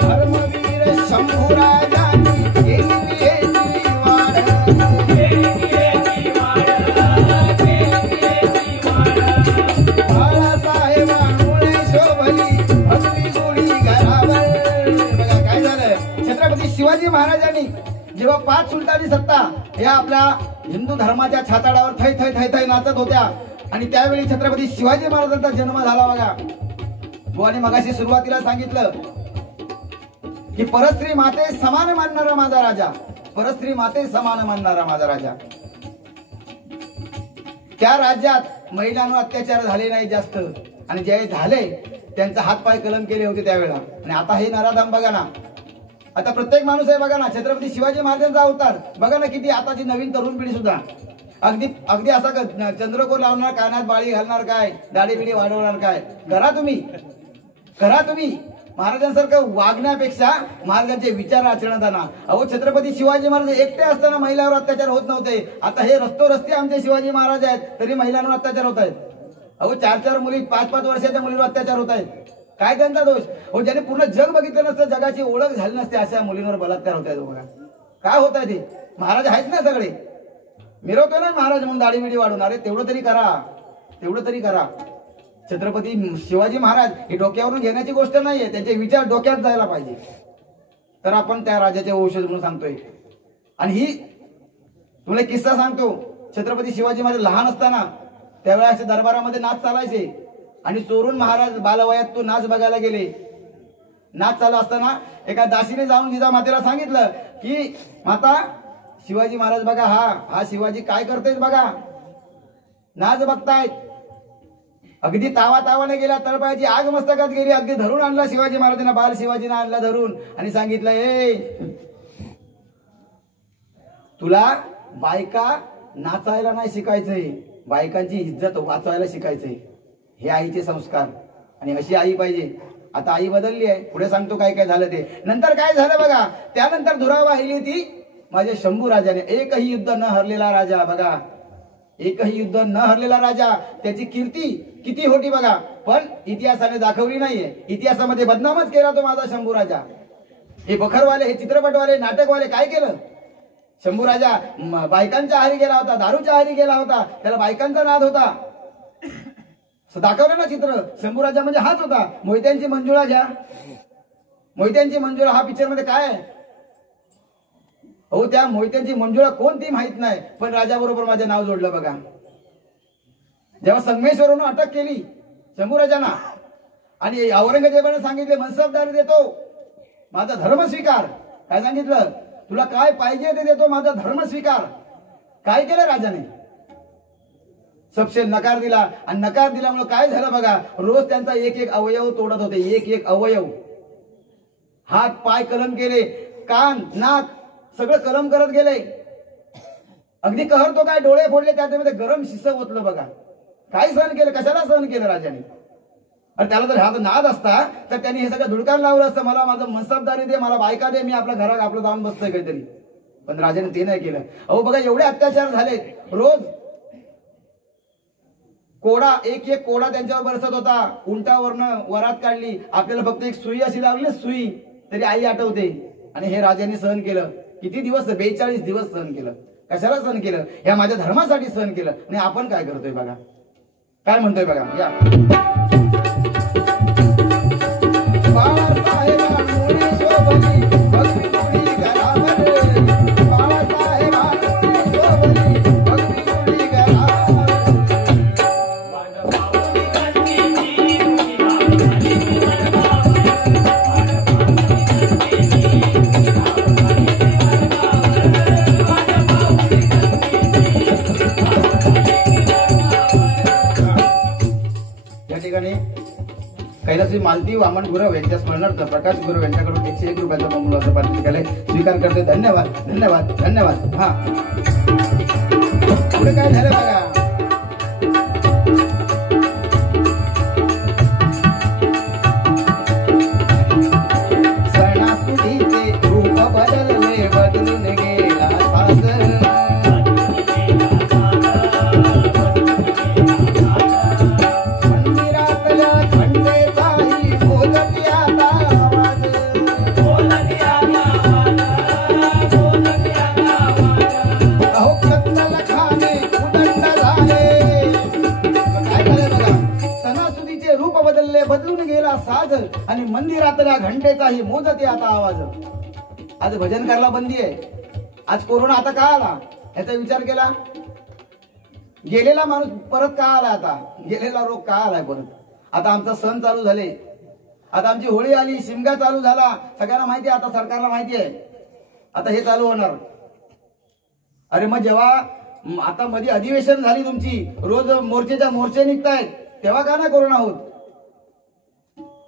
धर्मवीर शंभूराजांनी केली वाड. बाळासाहेबांमुळे शोभली भक्ती गोडी घरावर. बघा काय झालं. छत्रपती शिवाजी महाराजांनी जेव्हा 5 सुलतानी सत्ता या आपल्या हिंदू धर्माच्या छाताडावर थै थै थै थै नाचत होत्या, आणि त्यावेळी छत्रपती शिवाजी महाराजांचा जन्म झाला बघा. बुवाने मगाशी सुरुवातीला सांगितलं की परस्त्री माते समान मानणारा माझा राजा, परस्त्री माते समान मानणारा माझा राजा. त्या राज्यात महिलांवर अत्याचार झाले नाही जास्त, आणि जे झाले त्यांचा हातपाय कलम केले होते त्यावेळेला. आणि आता हे नराधाम बघा ना, आता प्रत्येक माणूस आहे बघा ना, छत्रपती शिवाजी महाराजांचा अवतार बघा ना. किती आताची नवीन तरुण पिढी सुद्धा अगदी अगदी असा चंद्रकोर लावणार, कानात बाळी घालणार काय, दाढी बिडी वाढवणार काय. करा तुम्ही, करा तुम्ही. महाराजांसारखं वागण्यापेक्षा महाराजांचे विचार आचरणात आणा. अहो छत्रपती शिवाजी महाराज एकटे असताना महिलांवर अत्याचार होत नव्हते. आता हे रस्ते आमचे शिवाजी महाराज आहेत तरी महिलांवर अत्याचार होत आहेत. अहो 4-4 मुली 5-5 वर्षाच्या मुलीवर अत्याचार होत आहेत. काय त्यांचा दोष. हो ज्याने पूर्ण जग बघितलं नसतं, जगाची ओळख झाली नसते, अशा मुलींवर बलात्कार होत आहेत बघा. काय होत आहे ते. महाराज आहेत ना सगळे, मिरवतो ना महाराज म्हणून दाढी बिडी वाढवणार आहे. तेवढं तरी करा, तेवढं तरी करा. छत्रपती शिवाजी महाराज हे डोक्यावरून घेण्याची गोष्ट नाहीये, त्यांचे विचार डोक्यात जायला पाहिजे. तर आपण त्या राजाचे वंशज म्हणून सांगतोय. आणि ही तुम्हाला किस्सा सांगतो. छत्रपती शिवाजी महाराज लहान असताना त्यावेळेला असे दरबारामध्ये नाच चालायचे, आणि चोरून महाराज बालवयात तो नाच बघायला गेले. नाच चालू असताना एका दासीने जाऊन जिजामातेला सांगितलं की माता शिवाजी महाराज बघा, हा शिवाजी काय करतोय बघा, नाच बघतायत. अगदी तावाने गेला, तळपायाची आग मस्तकात गेली, अगदी धरून आणला शिवाजी महाराजांना, बाल शिवाजीने आणला धरून, आणि सांगितलं ए तुला बायका नाचायला नाही शिकायचंय, बायकांची इज्जत वाचवायला शिकायचंय. हे आईचे संस्कार, आणि अशी आई पाहिजे. आता आई बदलली आहे, पुढे सांगतो काय काय झालं ते. नंतर काय झालं बघा. त्यानंतर धुरा वाहिली ती माझ्या शंभू राजाने. एकही युद्ध न हरलेला राजा बघा, एकही युद्ध न हरलेला राजा. त्याची कीर्ती किती होती बघा, पण इतिहासाने दाखवली नाहीये. इतिहासामध्ये बदनामच केला तो माझा शंभू राजा. हे बखरवाले, हे चित्रपटवाले, नाटकवाले काय केलं. शंभू राजा बायकांच्या आहारी गेला होता, दारूच्या आहारी गेला होता, त्याला बायकांचा नाद होता. दाखवलं ना चित्र. शंभू राजा म्हणजे हाच होता. मोहित्यांची मंजुळा घ्या, मोहित्यांची मंजुळा हा पिक्चर मध्ये काय आहे? हो, त्या मोहित्यांची मंजुळा कोणती माहित नाही, पण राजाबरोबर माझे नाव जोडलं बघा. जेव्हा संगमेश्वरवरून अटक केली शंभूराजांना आणि औरंगजेबाने सांगितले मनसबदारी देतो, माझा धर्म स्वीकार. काय सांगितलं? तुला काय पाहिजे ते देतो, माझा धर्म स्वीकार. काय केलं राजाने? सबसे नकार दिला. आणि नकार दिल्यामुळे काय झालं बघा, रोज त्यांचा एक एक अवयव तोडत होते, एक एक अवयव. हात पाय कलम केले, कान नाक सगळं कलम करत गेले. अगदी कहर तो काय डोळे फोडले, त्यामध्ये गरम शिसं ओतलं बघा. काय सहन केलं? कशाला सहन केलं राजाने? आणि त्याला जर हा नाद असता तर त्यांनी हे सगळं धुडकान लावलं असतं, मला माझं मनसबदारी दे, मला बायका दे, मी आपल्या घरात आपलं जाऊन बसतोय काहीतरी. पण राजाने ते नाही केलं. अहो बघा, एवढे अत्याचार झाले. रोज कोडा, एक एक कोडा त्यांच्यावर बरसत होता. उंटावरनं वरात काढली. आपल्याला फक्त एक सुई अशी लागली, सुई तरी आई आठवते. आणि हे राजाने सहन केलं. किती दिवस? 42 दिवस सहन केलं. कशाला सहन केलं? ह्या माझ्या धर्मासाठी सहन केलं. आणि आपण काय करतोय बघा, काय म्हणतोय बघा. या कैलासी मालती वामन गुरव यांच्या स्मरणार्थ प्रकाश गुरव यांच्याकडून 101 रुपयाचा मोलाचा पारितोषिकालय स्वीकार करते. धन्यवाद धन्यवाद धन्यवाद. हा पुढे काय झालं बघा. सणासुदीचे रूप बदलले, बदलून गेला साज. बदलून गेला साज आणि मंदिरातल्या घंटेचाही मोजते आता आवाज. आज भजन करायला बंदी आहे. आज कोरोना आता का आला याचा विचार केला? गेलेला माणूस परत का आला? आता गेलेला रोग का आलाय परत? आता आमचा सण चालू झाले, आता आमची होळी आली, शिमगा चालू झाला. सगळ्यांना माहिती आहे, आता सरकारला माहिती आहे आता हे चालू होणार. अरे मग जेव्हा आता मध्ये अधिवेशन झाली तुमची, रोज मोर्चे निघतायत, तेव्हा का नाही कोरोना होत?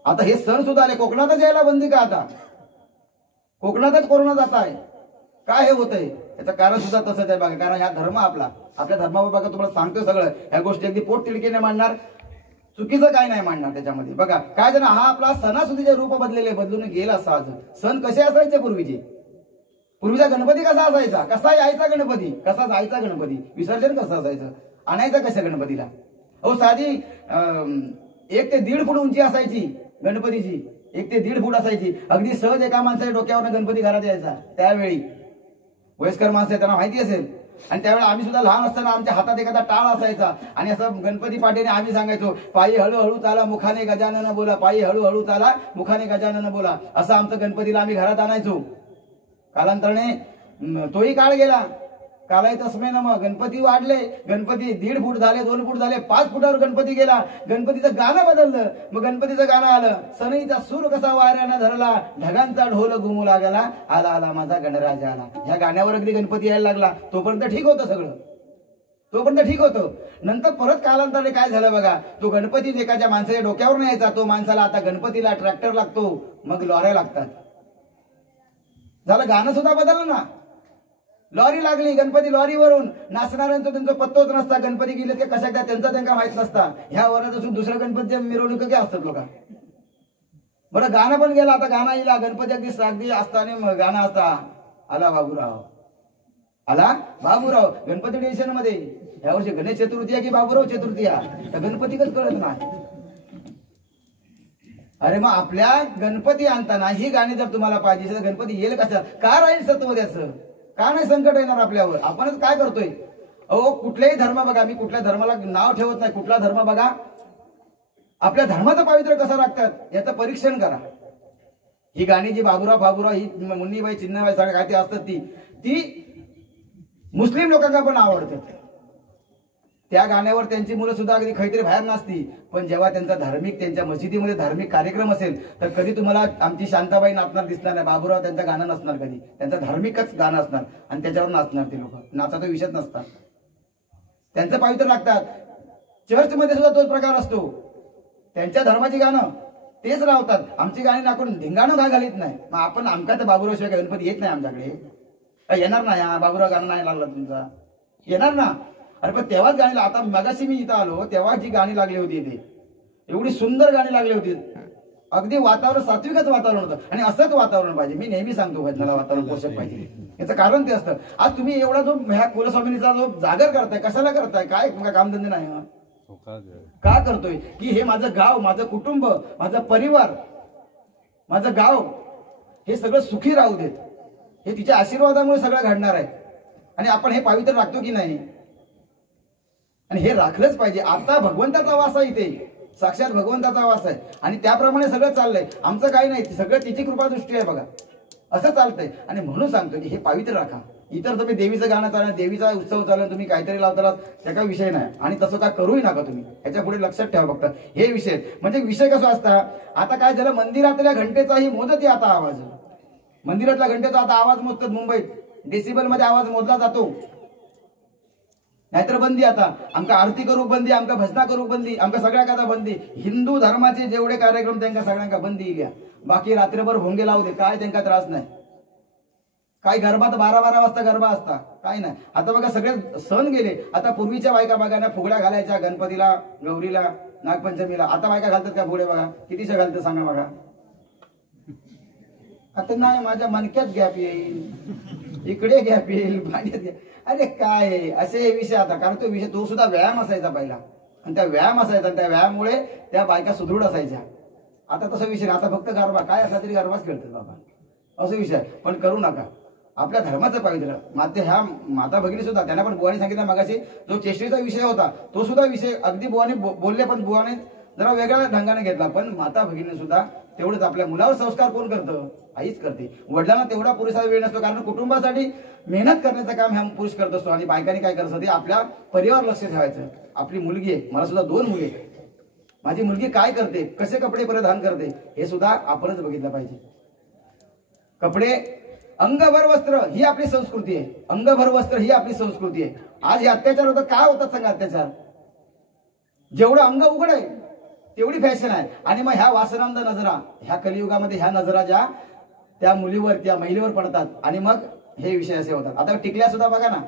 आता हे सण सुद्धा आले. कोकणातच यायला बंदी का? आता कोकणातच कोरोना जात आहे. काय हे होत आहे? याचं कारण सुद्धा तसंच आहे बघा. कारण हा धर्म आपल्या धर्मावर बघा, तुम्हाला सांगतो सगळं. ह्या गोष्टी अगदी पोट तिडकीने मांडणार, चुकीचं काय नाही मांडणार त्याच्यामध्ये. बघा काय जण हा आपला सणासुदीचे रूप बदलेले, बदलून गेला साज. सण कसे असायचे पूर्वीचे? पूर्वीचा गणपती कसा असायचा? कसा यायचा गणपती? कसा जायचा गणपती? विसर्जन कसं असायचं? आणायचं कसं गणपतीला? अहो साधी 1 ते 1.5 फूट उंची असायची गणपतीची. 1 ते 1.5 फूट असायची. अगदी सहज एका माणसाच्या डोक्यावर गणपती घरात यायचा. त्यावेळी वयस्कर माणसं त्यांना माहिती असेल. आणि त्यावेळी आम्ही सुद्धा लहान असताना आमच्या हातात एखादा टाळ असायचा आणि असं गणपती पाठीने आम्ही सांगायचो, पायी हळूहळू चाला मुखाने गजानन बोला, पायी हळूहळू चाला मुखाने गजानन बोला. असं आमचं गणपतीला आम्ही घरात आणायचो. कालांतराने तोही काळ गेला. कालाय तस्मै नमः. गणपती वाढले, गणपती 1.5 फूट झाले, 2 फूट झाले, 5 फुटावर गणपती गेला. गणपतीचं गाणं बदललं. मग गणपतीचं गाणं आलं, सनईचा सूर कसा वाऱ्यानं धरला, ढगांचा ढोल घुमू लागला, आला आला माझा गणराज आला. ह्या गाण्यावर अगदी गणपती यायला लागला. तोपर्यंत ठीक होतं सगळं, तोपर्यंत ठीक होतं. नंतर परत कालांतराने काय झालं बघा, तो गणपती एखाद्या माणसाच्या डोक्यावर नाही यायचा, तो माणसाला आता गणपतीला ट्रॅक्टर लागतो, मग लॉऱ्या लागतात. झालं, गाणं सुद्धा बदललं ना. लॉरी लागली, गणपती लॉरीवरून. नाचणाऱ्यांचं त्यांचा पत्तोच नसता. गणपती गेले ते कशा काय त्यांचा त्यांना माहित नसता. ह्या वरात असून दुसऱ्या गणपतीच्या मिरवणूक काय असतात लोक. बरं गाणं पण गेलं. आता गाणं येईल, गणपती अगदी असताना गाणं असता, आला बाबूराव, आला बाबूराव. गणपती टेन्शन मध्ये. यावर्षी गणेश चतुर्थी आहे की बाबूराव चतुर्थी आहे, तर गणपती कसं कळत नाही. अरे मग आपल्या गणपती आणताना ही गाणी जर तुम्हाला पाहिजे तर गणपती येईल कशा? का राहील सत्व त्याचं? का नाही संकट येणार आपल्यावर? आपणच काय करतोय? अहो कुठलाही धर्म बघा, मी कुठल्या धर्माला नाव ठेवत नाही, कुठला धर्म बघा, आपल्या धर्माचं पावित्र्य कसं राखतात याचं परीक्षण करा. ही गाणी जी बाबुराव ही मुन्नीबाई चिन्नबाई सगळ्या काय ते असतात ती मुस्लिम लोकांना पण आवडतात. त्या गाण्यावर त्यांची मुलं सुद्धा अगदी काहीतरी बाहेर नसती, पण जेव्हा त्यांचा धार्मिक त्यांच्या मशिदीमध्ये धार्मिक कार्यक्रम असेल तर कधी तुम्हाला आमची शांताबाई नाचणार दिसणार नाही. बाबुराव त्यांचं गाणं नसणार, कधी त्यांचं धार्मिकच गाणं असणार आणि त्याच्यावर नाचणार. ते लोक नाचाचा विषयच नसतात, त्यांचं पावित्र लागतात. चर्चमध्ये सुद्धा तोच प्रकार असतो, त्यांच्या धर्माची गाणं तेच लावतात. आमची गाणी नाकून धिंगाणं काय घालीत नाही. मग आपण आमका तर बाबुराव शिवाय गणपती येत नाही आमच्याकडे, येणार नाही. हा बाबुराव गाणं नाही लागला तुमचा, येणार ना. अरे पण तेव्हाच गाणी, आता मगाशी मी इथं आलो तेव्हा जी गाणी लागली होती इथे, एवढी सुंदर गाणी लागली होती. अगदी वातावरण सात्विकच वातावरण होतं. आणि असंच वातावरण पाहिजे. मी नेहमी सांगतो भजनाला वातावरण पोषक पाहिजे. याचं कारण ते असतं. आज तुम्ही एवढा जो ह्या कुलस्वामिनीचा जो जागर करताय, कशाला करताय? काय कामधंदे नाही का करतोय? की हे माझं गाव, माझं कुटुंब, माझा परिवार, माझं गाव हे सगळं सुखी राहू देत. हे तिच्या आशीर्वादामुळे सगळं घडणार आहे. आणि आपण हे पावित्र राखतो की नाही? आणि हे राखलंच पाहिजे. आता भगवंताचा वास आहे इथे, साक्षात भगवंताचा वास आहे. आणि त्याप्रमाणे सगळं चाललंय. आमचं काही नाही, सगळं तिची कृपा दृष्टी आहे बघा. असं चालतंय. आणि म्हणून सांगतो की हे पावित्र राखा. इतर तुम्ही देवीचं गाणं चाललं, देवीचा उत्सव चालला, तुम्ही काहीतरी लावताला, त्या काही विषय नाही. आणि तसं काय करूही नका तुम्ही. ह्याच्या पुढे लक्षात ठेवा फक्त हे विषय. म्हणजे विषय कसा असता, आता काय झालं, मंदिरातल्या घंटेचाही मोजत आता आवाज. मंदिरातल्या घंटेचा आता आवाज मोजतात मुंबईत, डेसिबल मध्ये आवाज मोजला जातो. नाहीतर बंदी. आता आमका आरती करू बंदी, आमका भजना करू बंदी, आमका सगळ्या कथा बंदी. हिंदू धर्माचे जेवढे कार्यक्रम त्यांना सगळ्यांका बंदी इल्या. बाकी रात्रभर भोंगे लावू दे, काय त्यांना त्रास नाही. काही गरबात 12-12 वाजता गरबा असता, काय नाही. आता बघा सगळे सण गेले. आता पूर्वीच्या बायका बघा ना, फुगड्या घालायच्या गणपतीला, गौरीला, नागपंचमीला. आता बायका घालतात का फुगडे? बघा कितीशा घालतात सांगा बघा. आता नाही, माझ्या मनक्यात गॅप येईल, इकडे गॅप येईल, भांड्यात. अरे काय असे विषय आता. कारण तो विषय तो सुद्धा व्यायाम असायचा पहिला, आणि त्या व्यायाम असायचा, त्या व्यायामामुळे त्या बायका सुदृढ असायच्या. आता तसा विषय, आता फक्त गरबा, काय असला तरी गरबाच खेळतात बाबा, असं विषय. पण करू नका. आपल्या धर्माचं पावित्र ह्या माता भगिनी सुद्धा, त्यांना पण बुवानी सांगितलं मगाशी, जो चेष्टेचा विषय होता तो सुद्धा विषय अगदी बुवानी बोलले, पण बुवाने जरा वेगळ्या ढंगाने घेतला. पण माता भगिनी सुद्धा तेवढंच. आपल्या मुलावर संस्कार कोण करतं? आईच करते. वडिलांना तेवढा पुरेसा वेळ नसतो, कारण कुटुंबासाठी मेहनत करण्याचं काम ह्या पुरुष करत असतो. आणि बायकांनी काय करत असते, आपल्या परिवार लक्ष ठेवायचं. आपली मुलगी आहे, मला सुद्धा 2 मुली आहेत, माझी मुलगी काय करते, कसे कपडे परिधान करते, हे सुद्धा आपणच बघितलं पाहिजे. कपडे, अंगभर वस्त्र ही आपली संस्कृती आहे. अंगभर वस्त्र ही आपली संस्कृती आहे. आज हे अत्याचार होतात, काय होतात सांगा अत्याचार? जेवढं अंग उघड आहे तेवढी फॅशन आहे. आणि मग ह्या वासनांद नजरा, ह्या कलियुगामध्ये ह्या नजरा ज्या त्या मुलीवर, त्या महिलेवर पडतात, आणि मग हे विषय असे होतात. आता टिकल्या सुद्धा बघा ना,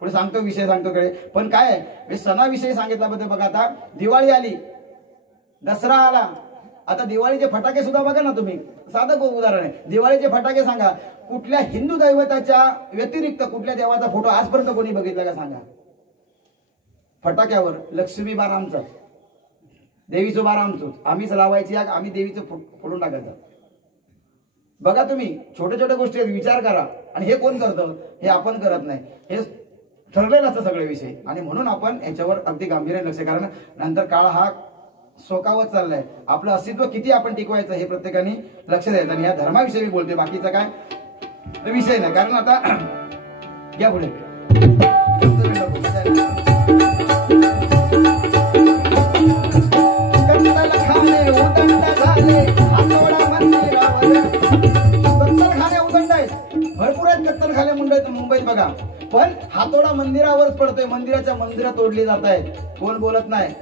पुढे सांगतो विषय सांगतो कडे. पण काय आहे, सणाविषयी सांगितल्याबद्दल बघा. आता दिवाळी आली, दसरा आला. आता दिवाळीचे फटाके सुद्धा बघा ना तुम्ही, साधं उदाहरण आहे. दिवाळीचे फटाके सांगा, कुठल्या हिंदू दैवताच्या व्यतिरिक्त कुठल्या देवाचा फोटो आजपर्यंत कोणी बघितला का सांगा? फटाक्यावर लक्ष्मी बार आमचाच, देवीचं बार आमचंच, आम्हीच लावायची, आम्ही देवीचं फोडून टाकायचं. बघा तुम्ही, छोट्या छोट्या गोष्टी विचार करा. आणि हे कोण करतं? हे आपण करत नाही. हे ठरलेलं असतं सगळे विषय. आणि म्हणून आपण याच्यावर अगदी गांभीर्याने लक्ष, कारण नंतर काळ हा सोकावत चाललाय. आपलं अस्तित्व किती आपण टिकवायचं हे प्रत्येकाने लक्ष द्यायचं. आणि या धर्माविषयी मी बोलते, बाकीचा काय विषय नाही. कारण आता घ्या पुढे. भरपूर आहेत कत्तलखाने मुंबईत बघा. पण हातोडा मंदिरावरच पडतोय. मंदिरं तोडली जात आहेत, कोण बोलत नाही.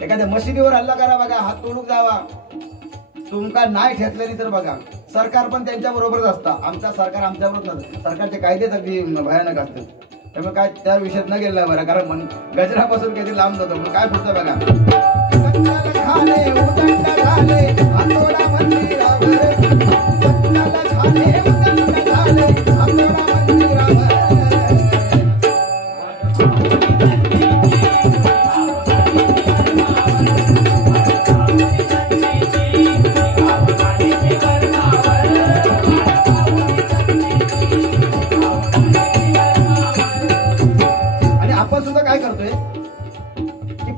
एखाद्या मशिदीवर हल्ला करा बघा, हात तोडून जावा. तुमका नाही ठेचलेली तर बघा, सरकार पण त्यांच्या बरोबरच असतं. आमचा सरकार आमच्याबरोबर नसतं. सरकारचे कायदेच अगदी भयानक असतात. त्यामुळे काय त्या विषयात न गेलं बरं, कारण गजरापासून किती लांब जातो. पण काय पुढचं बघा.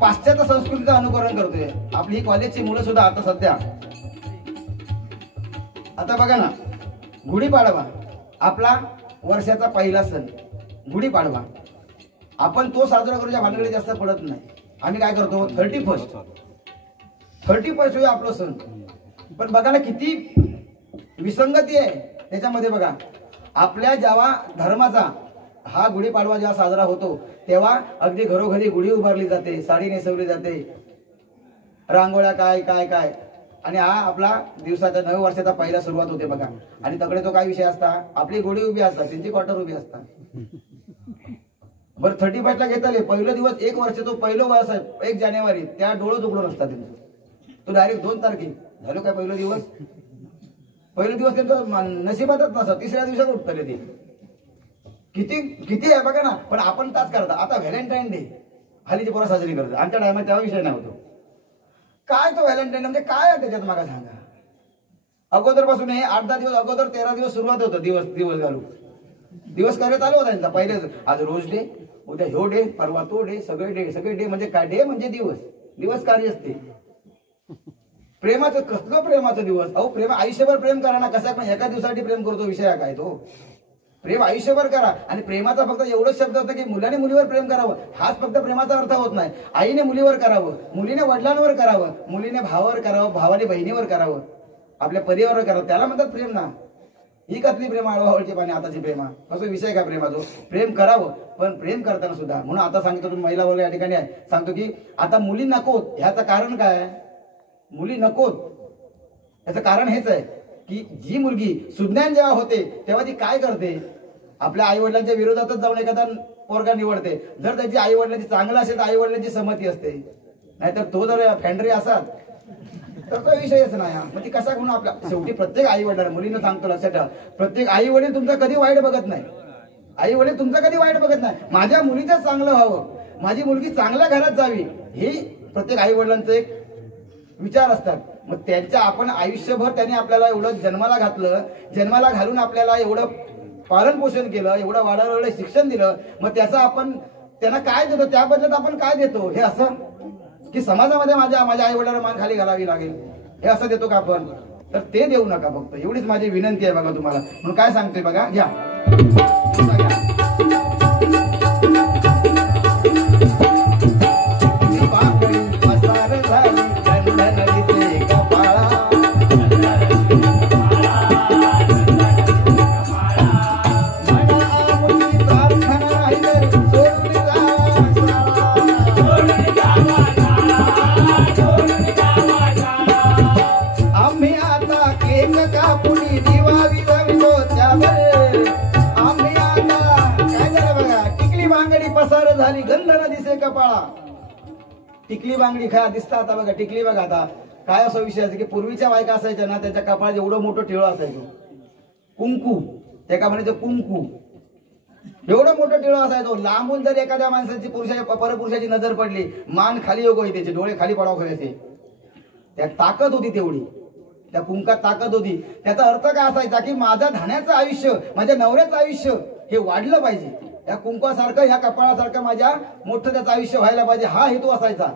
पाश्चात्य संस्कृतीचं अनुकरण करतोय. आपली ही कॉलेजची मुलं सुद्धा आता सध्या आता बघा ना, गुढीपाडवा आपला वर्षाचा पहिला सण गुढीपाडवा. आपण तो साजरा करूच्या भानगडीत जास्त पडत नाही. आम्ही काय करतो 31st आपलं सण. पण बघा ना किती विसंगती आहे त्याच्यामध्ये. बघा आपल्या जेव्हा धर्माचा हा गुढीपाडवा जेव्हा साजरा होतो तेव्हा अगदी घरोघरी गुढी उभारली जाते, साडी नेसवली जाते, रांगोळ्या काय काय काय. आणि हा आपला दिवसाचा नव्या वर्षाचा पहिला सुरुवात होते बघा. आणि तकडे तो काय विषय असता, आपली गुढी उभी असतात, त्यांची क्वार्टर उभी असतात. बरं 31 ला घेतले पहिलं दिवस, एक वर्षाचं पहिलं वर्ष आहे 1 जानेवारी, त्या डोळं उघडून असतात त्यांचं. तो डायरेक्ट 2 तारखे झालो काय पहिलं दिवस. पहिलं दिवस त्यांचं नशिबातच नसतं, तिसऱ्या दिवसात उठतले ते. किती किती आहे बघा ना. पण आपण तास करता. आता व्हॅलेंटाईन डे हल्लीची पोरं साजरी करतात. आमच्या टायमात तेव्हा विषय नव्हतो. काय तो व्हॅलेंटाईन म्हणजे काय आहे त्याच्यात मागा सांगा. अगोदर पासून हे 8-10 दिवस अगोदर 13 दिवस सुरुवात होतं. दिवस घालू दिवस कार्य चालू होता त्यांचा. पहिले आज रोज डे, उद्या ह्यो डे, परवा तो डे, सगळे डे म्हणजे काय. डे म्हणजे दिवस कार्य असते. प्रेमाचं कसलं प्रेमाचं दिवस. अहो प्रेम आयुष्यभर प्रेम करा ना. कसा पण एका दिवसासाठी प्रेम करतो विषय काय तो. प्रेम आयुष्यभर करा. आणि प्रेमाचा फक्त एवढंच शब्द होतं की मुलाने मुलीवर प्रेम करावं, हाच फक्त प्रेमाचा अर्थ होत नाही. आईने मुलीवर करावं, मुलीने वडिलांवर करावं, मुलीने भावावर करावं, भावाने बहिणीवर करावं, आपल्या परिवारावर करावं, त्याला म्हणतात प्रेम ना. ही कसली प्रेम आळवावळची पाणी आताची प्रेमा. असं विषय काय प्रेमाचो. प्रेम करावं पण प्रेम करताना सुद्धा. म्हणून आता सांगतो तुम्ही महिला वर्ग या ठिकाणी आहे, सांगतो की आता मुली नकोत. ह्याचं कारण काय. मुली नकोत याचं कारण हेच आहे की जी मुलगी सुज्ञान जेव्हा होते तेव्हा ती काय करते, आपल्या आई वडिलांच्या विरोधातच जाऊन एखादा पोरगा निवडते. जर त्याची आई वडिलांची चांगलं असेल तर आई वडिलांची संमती असते, नाहीतर तो जर फॅन्ड्री असाल तर तो विषयच नाही. मग ती कसा म्हणून आपल्या शेवटी प्रत्येक आई वडिलांना मुलीनं सांगतो लक्षात ठेवा, प्रत्येक आई वडील तुमचा कधी वाईट बघत नाही. आई वडील तुमचा कधी वाईट बघत नाही. माझ्या मुलीचं चांगलं व्हावं, माझी मुलगी चांगल्या घरात जावी, हे प्रत्येक आई वडिलांचं एक विचार असतात. मग त्यांच्या आपण आयुष्यभर त्यांनी आपल्याला एवढं जन्माला घातलं, जन्माला घालून आपल्याला एवढं पालन पोषण केलं, एवढं वाढवलं शिक्षण दिलं. मग त्याचं आपण त्यांना काय देतो, त्या बदल्यात आपण काय देतो. हे असं की समाजामध्ये माझ्या आई वडिलांना मान खाली घालावी लागेल हे असं देतो का आपण. तर ते देऊ नका. फक्त एवढीच माझी विनंती आहे बघा तुम्हाला. म्हणून काय सांगतोय बघा, घ्या टिकली बांगडी काय दिसता. आता बघा टिकली बघा. आता काय असा विषय की पूर्वीच्या बायका असायच्या ना, त्याच्या कपाळात एवढं मोठं टिळं असायचं, कुंकू, त्या का म्हणायचं कुंकू, एवढं मोठं टिळं असायचं. लांबून जर एखाद्या माणसाची परपुरुषाची नजर पडली, मान खाली योग त्याचे, डोळे खाली पडाव करायचे. त्यात ताकद होती तेवढी, त्या कुंकात ताकद होती. त्याचा अर्थ काय असायचा की माझं धाण्याचं आयुष्य, माझ्या नवऱ्याचं आयुष्य हे वाढलं पाहिजे. या कुंकवासारखं, ह्या कपाळासारखं माझ्या मोठं त्याचं आयुष्य व्हायला पाहिजे, हा हेतू असायचा.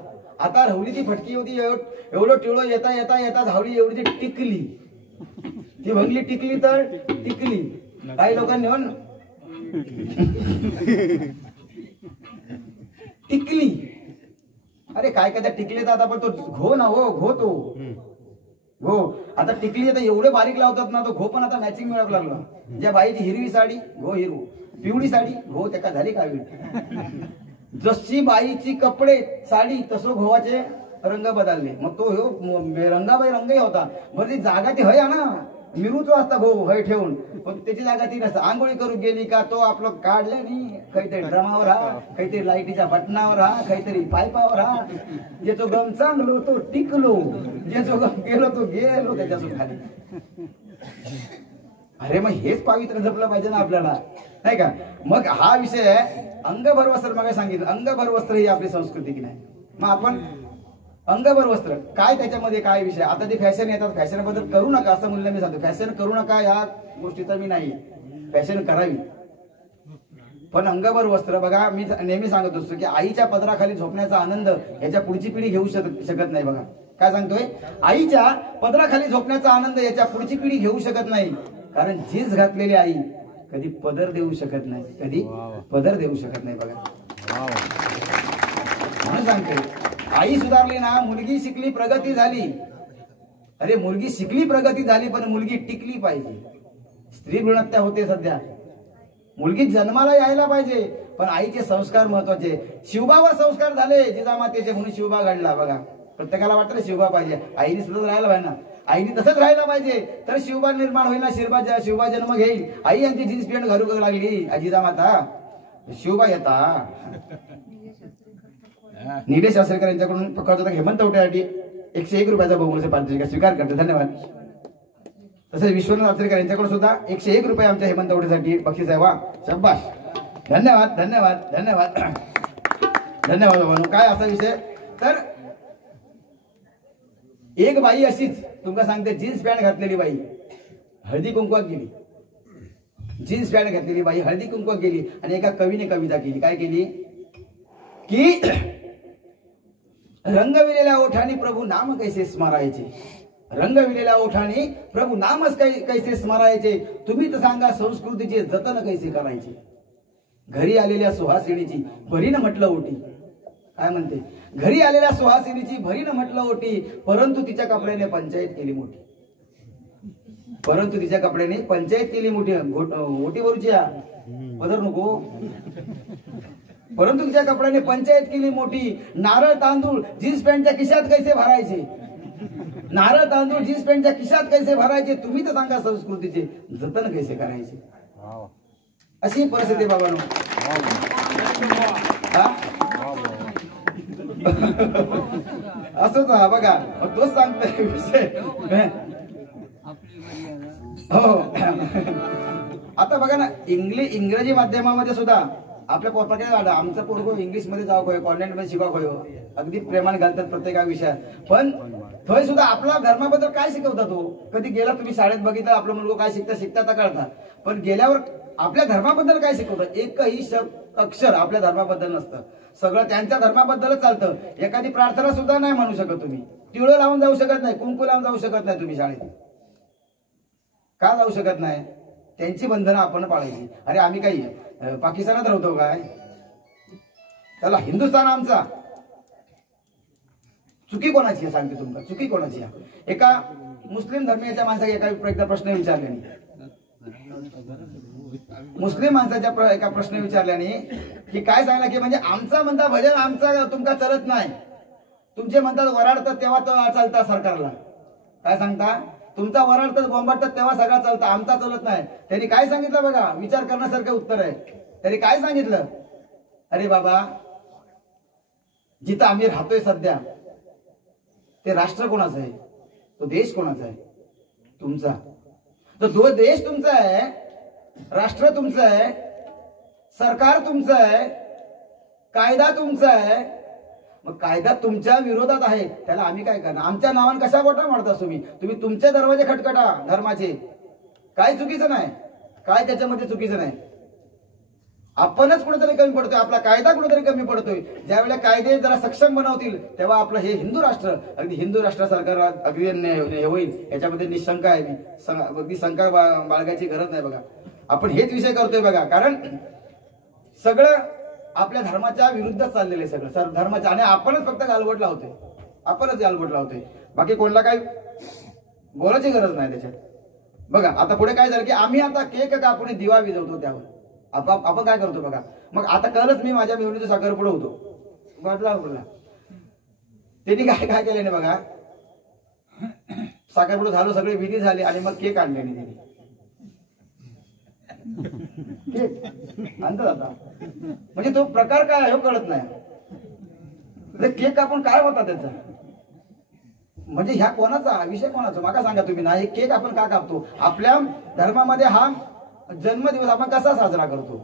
आता राहुली ती फटकी होती, एवढं टिळो येता येता येता धावली एवढी ती टिकली, ती भंगली टिकली तर टिकली. काही लोकांनी म्हणून टिकली, अरे काय काय त्या टिकलीचा आता पण तो घो ना, हो घो तो घो. आता टिकली आता एवढे बारीक लावतात ना, तो घो पण आता मॅचिंग मिळावं लागला. ज्या बाईची हिरवी साडी घो हिरवू, पिवळी साडी घो त्या झाली काय. जशी बाईची कपडे साडी तसं घोवाचे रंग बदलले. मग तो रंगाबाई रंगही होता. बरं ती जागा ती हय ना, मिरूचो असता घो हय ठेवून, पण त्याची जागा ती नसतं. आंघोळी करून गेली का तो आपलं काढलं नाही, काहीतरी ड्रमावर हा, काहीतरी लाईटीच्या बटनावर हा, काहीतरी पाईपावर हा. ज्याचो गम चांगलो तो टिकलो, ज्याचो गम गेलो तो गेलो त्याच्यासोबत खाली. अरे मग हेच पावित्र जपलं पाहिजे ना आपल्याला, नाही का. मग हा विषय आहे अंगभर वस्त्र. मग सांगितलं अंगभर वस्त्र ही आपली संस्कृती की नाही. मग आपण अंगभर वस्त्र काय, त्याच्यामध्ये काय विषय. आता ते फॅशन येतात, फॅशन बद्दल करू नका असं मूल्य मी सांगतो. फॅशन करू नका ह्या गोष्टीचा मी नाही, फॅशन करावी. पण अंगभर वस्त्र बघा, मी नेहमी सांगत असतो की आईच्या पदराखाली झोपण्याचा आनंद याच्या पुढची पिढी घेऊ शकत नाही. बघा काय सांगतोय, आईच्या पदराखाली झोपण्याचा आनंद याच्या पुढची पिढी घेऊ शकत नाही, कारण झीज घातलेली आई कधी पदर देऊ शकत नाही, कधी पदर देऊ शकत नाही. बघा म्हणून सांगतोय, आई सुधारली ना, मुलगी शिकली प्रगती झाली. अरे मुलगी शिकली प्रगती झाली, पण मुलगी टिकली पाहिजे. स्त्री भ्रूण हत्या होते सध्या. मुलगी जन्माला यायला पाहिजे, पण आईचे संस्कार महत्वाचे. शिवबावर संस्कार झाले जिजामातेचे, म्हणून शिवबा घडला. बघा प्रत्येकाला वाटतं शिवबा पाहिजे, आईने सुद्धा राहायला पाहिजे ना, आईने तसंच राहायला पाहिजे, तर शिवबा निर्माण होईल ना. शिवबा जन्म घेईल. आई यांची जीन्स पॅन्ट घालू लागली जिजामाता, शिवबा येता. निलेश आसरेकर यांच्याकडून कळत होता हेमंत उठ्यासाठी 101 रुपयाचा बहुमूल्य पारितोषिक स्वीकार करते, धन्यवाद. तसेच विश्वनाथ आचरेकर यांच्याकडून सुद्धा 101 रुपये आमच्या हेमंत उठेसाठी बक्षीस आहे. वा शब्बाश, धन्यवाद धन्यवाद धन्यवाद धन्यवाद बाबा. काय असा विषय, तर एक बाई अशीच तुमका सांगते, जीन्स पॅन्ट घातलेली बाई हळदी कुंकवात गेली. जीन्स पॅन्ट घातलेली बाई हळदी कुंकवात गेली, आणि एका कवीने कविता केली. काय केली की, रंगविलेल्या ओठाणी प्रभू नाम कैसे स्मरायचे, रंगविलेल्या ओठाणी प्रभू नामच कैसे स्मरायचे, तुम्हीच सांगा संस्कृतीचे जतन कैसे करायचे. घरी आलेल्या सुहासिनीची भरीनं म्हटलं ओटी. काय म्हणते, घरी आलेल्या सुहासिनीची भरीनं म्हटलं ओटी, परंतु तिच्या कपड्याने पंचायत केली मोठी. परंतु तिच्या कपड्याने पंचायत केली मोठी. ओटी भरूची पदर नको. परंतु तिच्या कपड्याने पंचायत केली मोठी. नारळ तांदूळ जीन्स पॅन्टच्या खिशात कैसे भरायचे, नारळ तांदूळ जीन्स पॅन्टच्या खिशात कैसे भरायचे, तुम्ही तर सांगा संस्कृतीचे जतन कैसे करायचे. अशी परिस्थिती बाबांनो. असंच बघा, तोच सांगतोय विषय. हो आता बघा ना, इंग्रजी माध्यमामध्ये सुद्धा आपल्या पोटाकडे आमचं पोरगो इंग्लिश मध्ये जाऊ खोय, कॉन्व्हेंट मध्ये शिकाव खोय, अगदी प्रेमाने घालतात प्रत्येका विषयात. पण थोय सुद्धा आपला धर्माबद्दल काय शिकवता तो. कधी गेला तुम्ही शाळेत बघितलं आपलं मुलगा काय शिकता तर कळता, पण गेल्यावर आपल्या धर्माबद्दल काय शिकवतात. एकही अक्षर आपल्या धर्माबद्दल नसतं, सगळं त्यांच्या धर्माबद्दलच चालतं. एखादी प्रार्थना सुद्धा नाही म्हणू शकत तुम्ही, टिळं लावून जाऊ शकत नाही, कुंकू लावून जाऊ शकत नाही तुम्ही शाळेत. का जाऊ शकत नाही, त्यांची बंधनं आपण पाळायची. अरे आम्ही काही पाकिस्तानात राहतो काय, चला हिंदुस्थान आमचा. चुकी कोणाची आहे सांगते तुमका, चुकी कोणाची आहे. एका मुस्लिम धर्मीयाच्या माणसाला एकदा प्रश्न विचारल्याने, मुस्लिम माणसाच्या एका प्रश्न विचारल्याने की काय सांगला की, म्हणजे आमचा म्हणता भजन आमचा तुमका चलत नाही, तुमचे म्हणतात वराडतात तेव्हा तो चालता सरकारला. काय सांगता, तुमचा वराडतात बोंबाडतात तेव्हा सगळा चालता, आमचा चालत नाही. त्यांनी काय सांगितलं बघा, विचार करण्यासारखं उत्तर आहे. त्यांनी काय सांगितलं, अरे बाबा जिथं आम्ही राहतोय सध्या ते राष्ट्र कोणाचं आहे, तो देश कोणाचा आहे, तुमचा. तर तो देश तुमचा आहे, राष्ट्र तुमचं आहे, सरकार तुमचं आहे, कायदा तुमचा आहे. मग कायदा तुमच्या विरोधात आहे, त्याला आम्ही काय करणार. आमच्या नावाने कशा गोटा मारता तुम्ही, तुम्ही तुमचे दरवाजे खटखटा धर्माचे. काय चुकीचं नाही, काय त्याच्यामध्ये चुकीचं नाही. आपणच कुठेतरी कमी पडतोय, आपला कायदा कुठेतरी कमी पडतोय. ज्यावेळेला कायदे जरा सक्षम बनवतील तेव्हा आपलं हे हिंदू राष्ट्र अगदी हिंदू राष्ट्र सरकार अगदी हे होईल, याच्यामध्ये निशंक आहे. अगदी शंका बाळगायची गरज नाही. बघा आपण हेच विषय करतोय बघा, कारण सगळं आपल्या धर्माच्या विरुद्ध चाललेलं आहे सगळं धर्माच्या, आणि आपणच फक्त गालबोट लावतोय, आपणच गालबोट लावतोय. बाकी कोणाला काही बोलायची गरज नाही त्याच्यात. बघा आता पुढे काय झालं की, आम्ही आता केक कापून दिवा विजवतो त्यावर. आपण काय करतो बघा. मग आता कालच मी माझ्या मेहुणीचा साखरपुडा होतो बाजूला, त्यांनी काय काय केल्याने बघा, साखरपुडा झालो, सगळे विधी झाले, आणि मग केक आणले त्यांनी. आणतात आता, म्हणजे तो प्रकार काय आहे कळत नाही. केक कापून काय होता त्याचा, म्हणजे ह्या कोणाचा विषय, कोणाचा माका सांगा तुम्ही ना. हे केक आपण का कापतो, आपल्या धर्मामध्ये हा जन्मदिवस आपण कसा साजरा करतो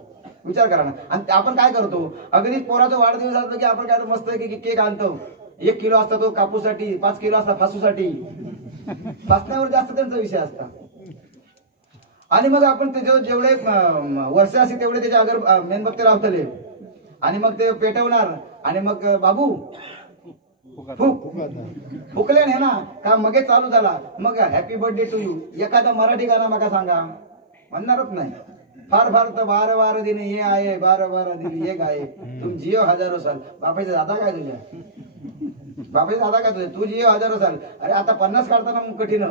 विचार करा ना. आणि आपण काय करतो, अगदी पोराचा वाढदिवस असतो की आपण काय मस्त की केक आणतो. 1 किलो असता तो कापूसाठी, 5 किलो असता फासूसाठी, फासण्यावर जास्त त्यांचा विषय असता. आणि मग आपण त्याच्यावर जेवढे वर्ष असते तेवढे त्याच्या अगर मेणबत्ती लावतले, आणि मग ते पेटवणार, आणि मग बाबू फुकल्याने ना का मग चालू झाला मग हॅपी बर्थडे टू यू एखादा मराठी गाणं मका सांगा म्हणणारच नाही. फार फार तर 12 दिन ये आहे 12 दिन ये गाये तुम जियो हजारो साल. बापाचा दादा काय तुझ्या बापाचा दादा काय तुझ्या तू जियो हजारो साल. अरे आता 50 काढताना मग कठीण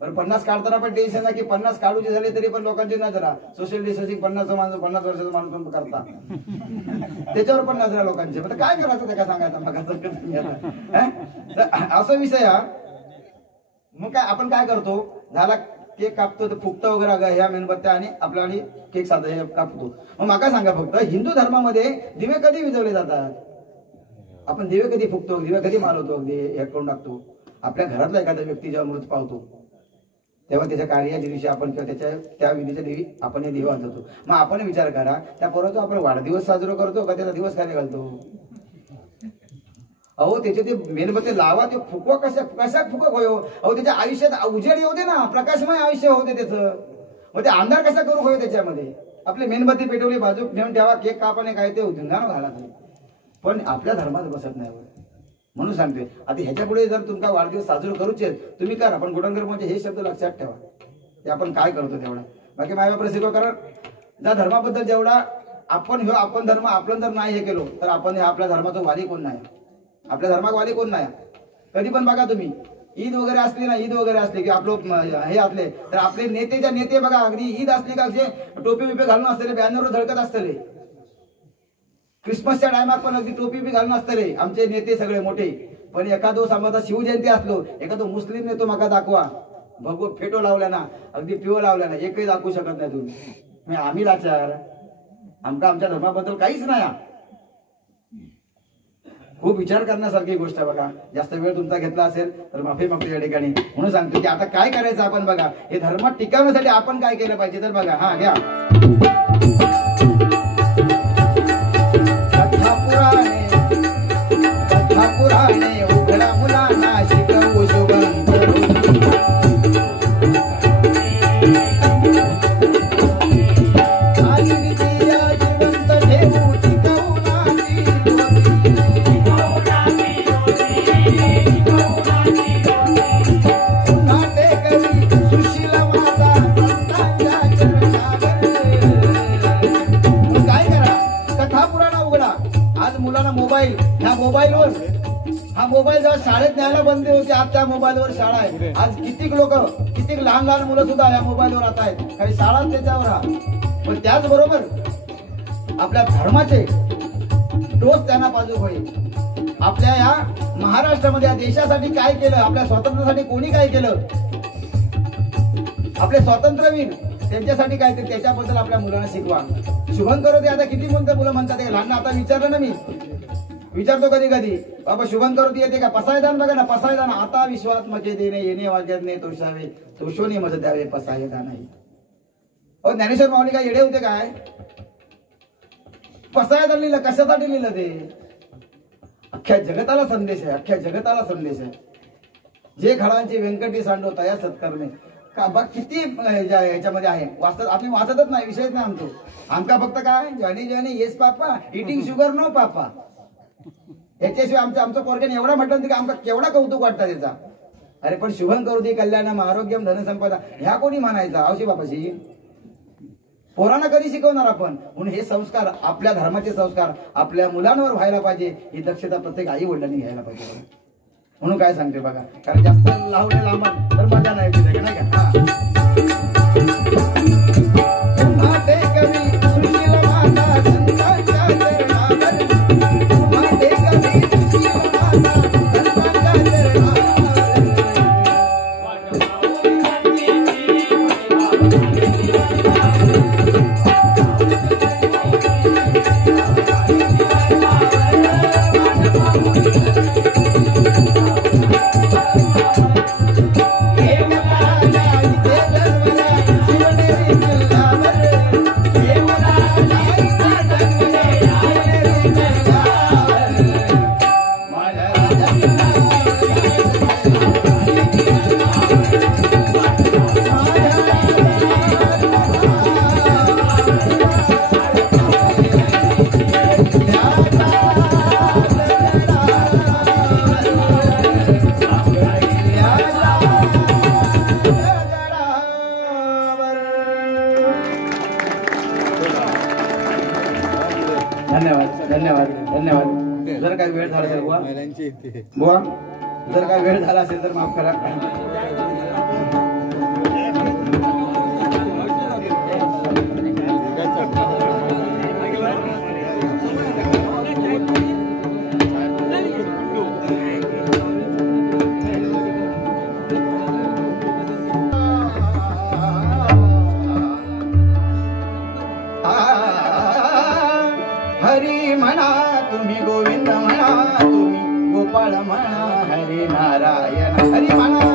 पण 50 काढताना पण टेन्शन नाही की 50 काढूचे झाले तरी पण लोकांची नजरा सोशल डिस्टन्सिंग 50 वर्षाचा माणूस करता त्याच्यावर पण नजरा लोकांची. म्हणजे काय करायचं ते काय सांगायचं मग असा विषय हा. मग काय आपण काय करतो झाला केक कापतो तर फुकतो वगैरे ह्या मेणबत्त्या आणि आपला आणि केक साधा हे कापतो. मग माका सांगा फक्त हिंदू धर्मामध्ये दिवे कधी विजवले जातात. आपण दिवे कधी फुकतो दिवे कधी मालवतो अगदी हे करून टाकतो. आपल्या घरातला एखादा व्यक्ती जेव्हा मृत पावतो तेव्हा त्याच्या कार्याच्या दिवशी आपण किंवा त्याच्या त्या विधीच्या देवी आपण हे दिवे वाजवतो. मग आपण विचार करा त्या पोराचा आपण वाढदिवस साजरा करतो का त्याचा दिवस कार्य घालतो. अहो त्याचे ते मेणबत्ती लावा ते फुकवा कशा फुकक होयो. अहो त्याच्या आयुष्यात उजेड येऊ दे ना प्रकाशमय आयुष्य होते त्याचं. मग ते अंधार कसा करू होयो त्याच्यामध्ये. आपली मेणबत्ती पेटवली बाजू घेऊन ठेवा केक कापाने काय ते धिंगाणं घाला पण आपल्या धर्मात बसत नाही. म्हणून सांगते आता ह्याच्या पुढे जर तुमचा वाढदिवस साजरा करूचे तुम्ही करा पण गुणंकर म्हणजे हे शब्द लक्षात ठेवा ते आपण काय करतो तेवढा. बाकी मायबाप शिकवा कारण ज्या धर्माबद्दल जेवढा आपण धर्म आपण जर नाही हे केलो तर आपण हे आपल्या धर्माचा वाली कोण नाही. आपल्या धर्मात वाली कोण नाही. कधी पण बघा तुम्ही ईद वगैरे असली ना ईद वगैरे असली की आपलं हे असले तर आपले नेते बघा अगदी ईद असली का असे टोपी बिपे घालून असतले बॅनरवर झळकत असतले. क्रिसमसच्या टायमात पण अगदी टोपी बी घालून असतले आमचे नेते सगळे मोठे. पण एखादो समाजा शिवजयंती असलो एखादो मुस्लिम नेतो मका दाखवा भगवत फेटो लावल्या ना अगदी पिओ लावल्या ना एकही दाखवू शकत नाही तुम्ही. आम्ही लाचार आमका आमच्या धर्माबद्दल काहीच नाही. खूप विचार करण्यासारखी गोष्ट आहे बघा. जास्त वेळ तुमचा घेतला असेल तर माफी मागतो या ठिकाणी. म्हणून सांगतो की आता काय करायचं आपण बघा हे धर्म टिकवण्यासाठी आपण काय केलं पाहिजे तर बघा हा घ्या कथा पुराणे उघडा मुलांना शिकवू शुभंकर हा मोबाईल जेव्हा शाळेत न्यायला बंदी होती आज त्या मोबाईलवर शाळा आहे. आज कितीक लहान मुलं सुद्धा या मोबाईलवर आता आहेत काही शाळा त्याच्यावर. पण त्याचबरोबर आपल्या धर्माचे डोस त्यांना पाजू होईल. आपल्या या महाराष्ट्रामध्ये या देशासाठी काय केलं आपल्या स्वातंत्र्यासाठी कोणी काय केलं आपले स्वातंत्र्यवीर त्यांच्यासाठी काय ते त्याच्याबद्दल आपल्या मुलांना शिकवा. शुभंकर होते आता किती मुलं म्हणतात लहान आता विचारलं ना मी विचारतो कधी कधी बाबा शुभंकर होती येते का पसायदान बघा ना पसायदान आता विश्वात्मके देणे येणे वाक्यात नाही तोषावे तोषोनी मज द्यावे पसायदान नाही. हो ज्ञानेश्वर माऊली काय येडे होते काय पसायदान लिहिलं कशासाठी लिहिलं ते अख्ख्या जगताला संदेश आहे. अख्ख्या जगताला संदेश आहे. जे खळांची व्यंकटी सांडो तया सत्करणे का बघ किती याच्यामध्ये आहे. वाचत आपण वाचतच नाही विषयच नाही आमचं. आमका फक्त काय जॉनी जॉनी येस पापा इटिंग शुगर नो पापा याच्याशिवाय आमचं पोरग्याने एवढा म्हटलं की आमका केवढा कौतुक वाटतं त्याचा. अरे पण शुभंकर दे कल्याणम आरोग्यम धनसंपदा ह्या कोणी म्हणायचा आवशी बापाशी पोरांना कधी शिकवणार आपण. म्हणून हे संस्कार आपल्या धर्माचे संस्कार आपल्या मुलांवर व्हायला पाहिजे ही दक्षता प्रत्येक आई वडिलांनी घ्यायला पाहिजे. म्हणून काय सांगते बघा कारण जास्त लावले लांबण तर मजा नाही येते नाही का. धन्यवाद धन्यवाद धन्यवाद. जर काही वेळ झाला असेल बुवा बुवा जर काही वेळ झाला असेल तर माफ करा. हरी म्हणा तुम्ही गोविंद म्हणा तुम्ही गोपाळ म्हणा हरी नारायण हरी म्हणा.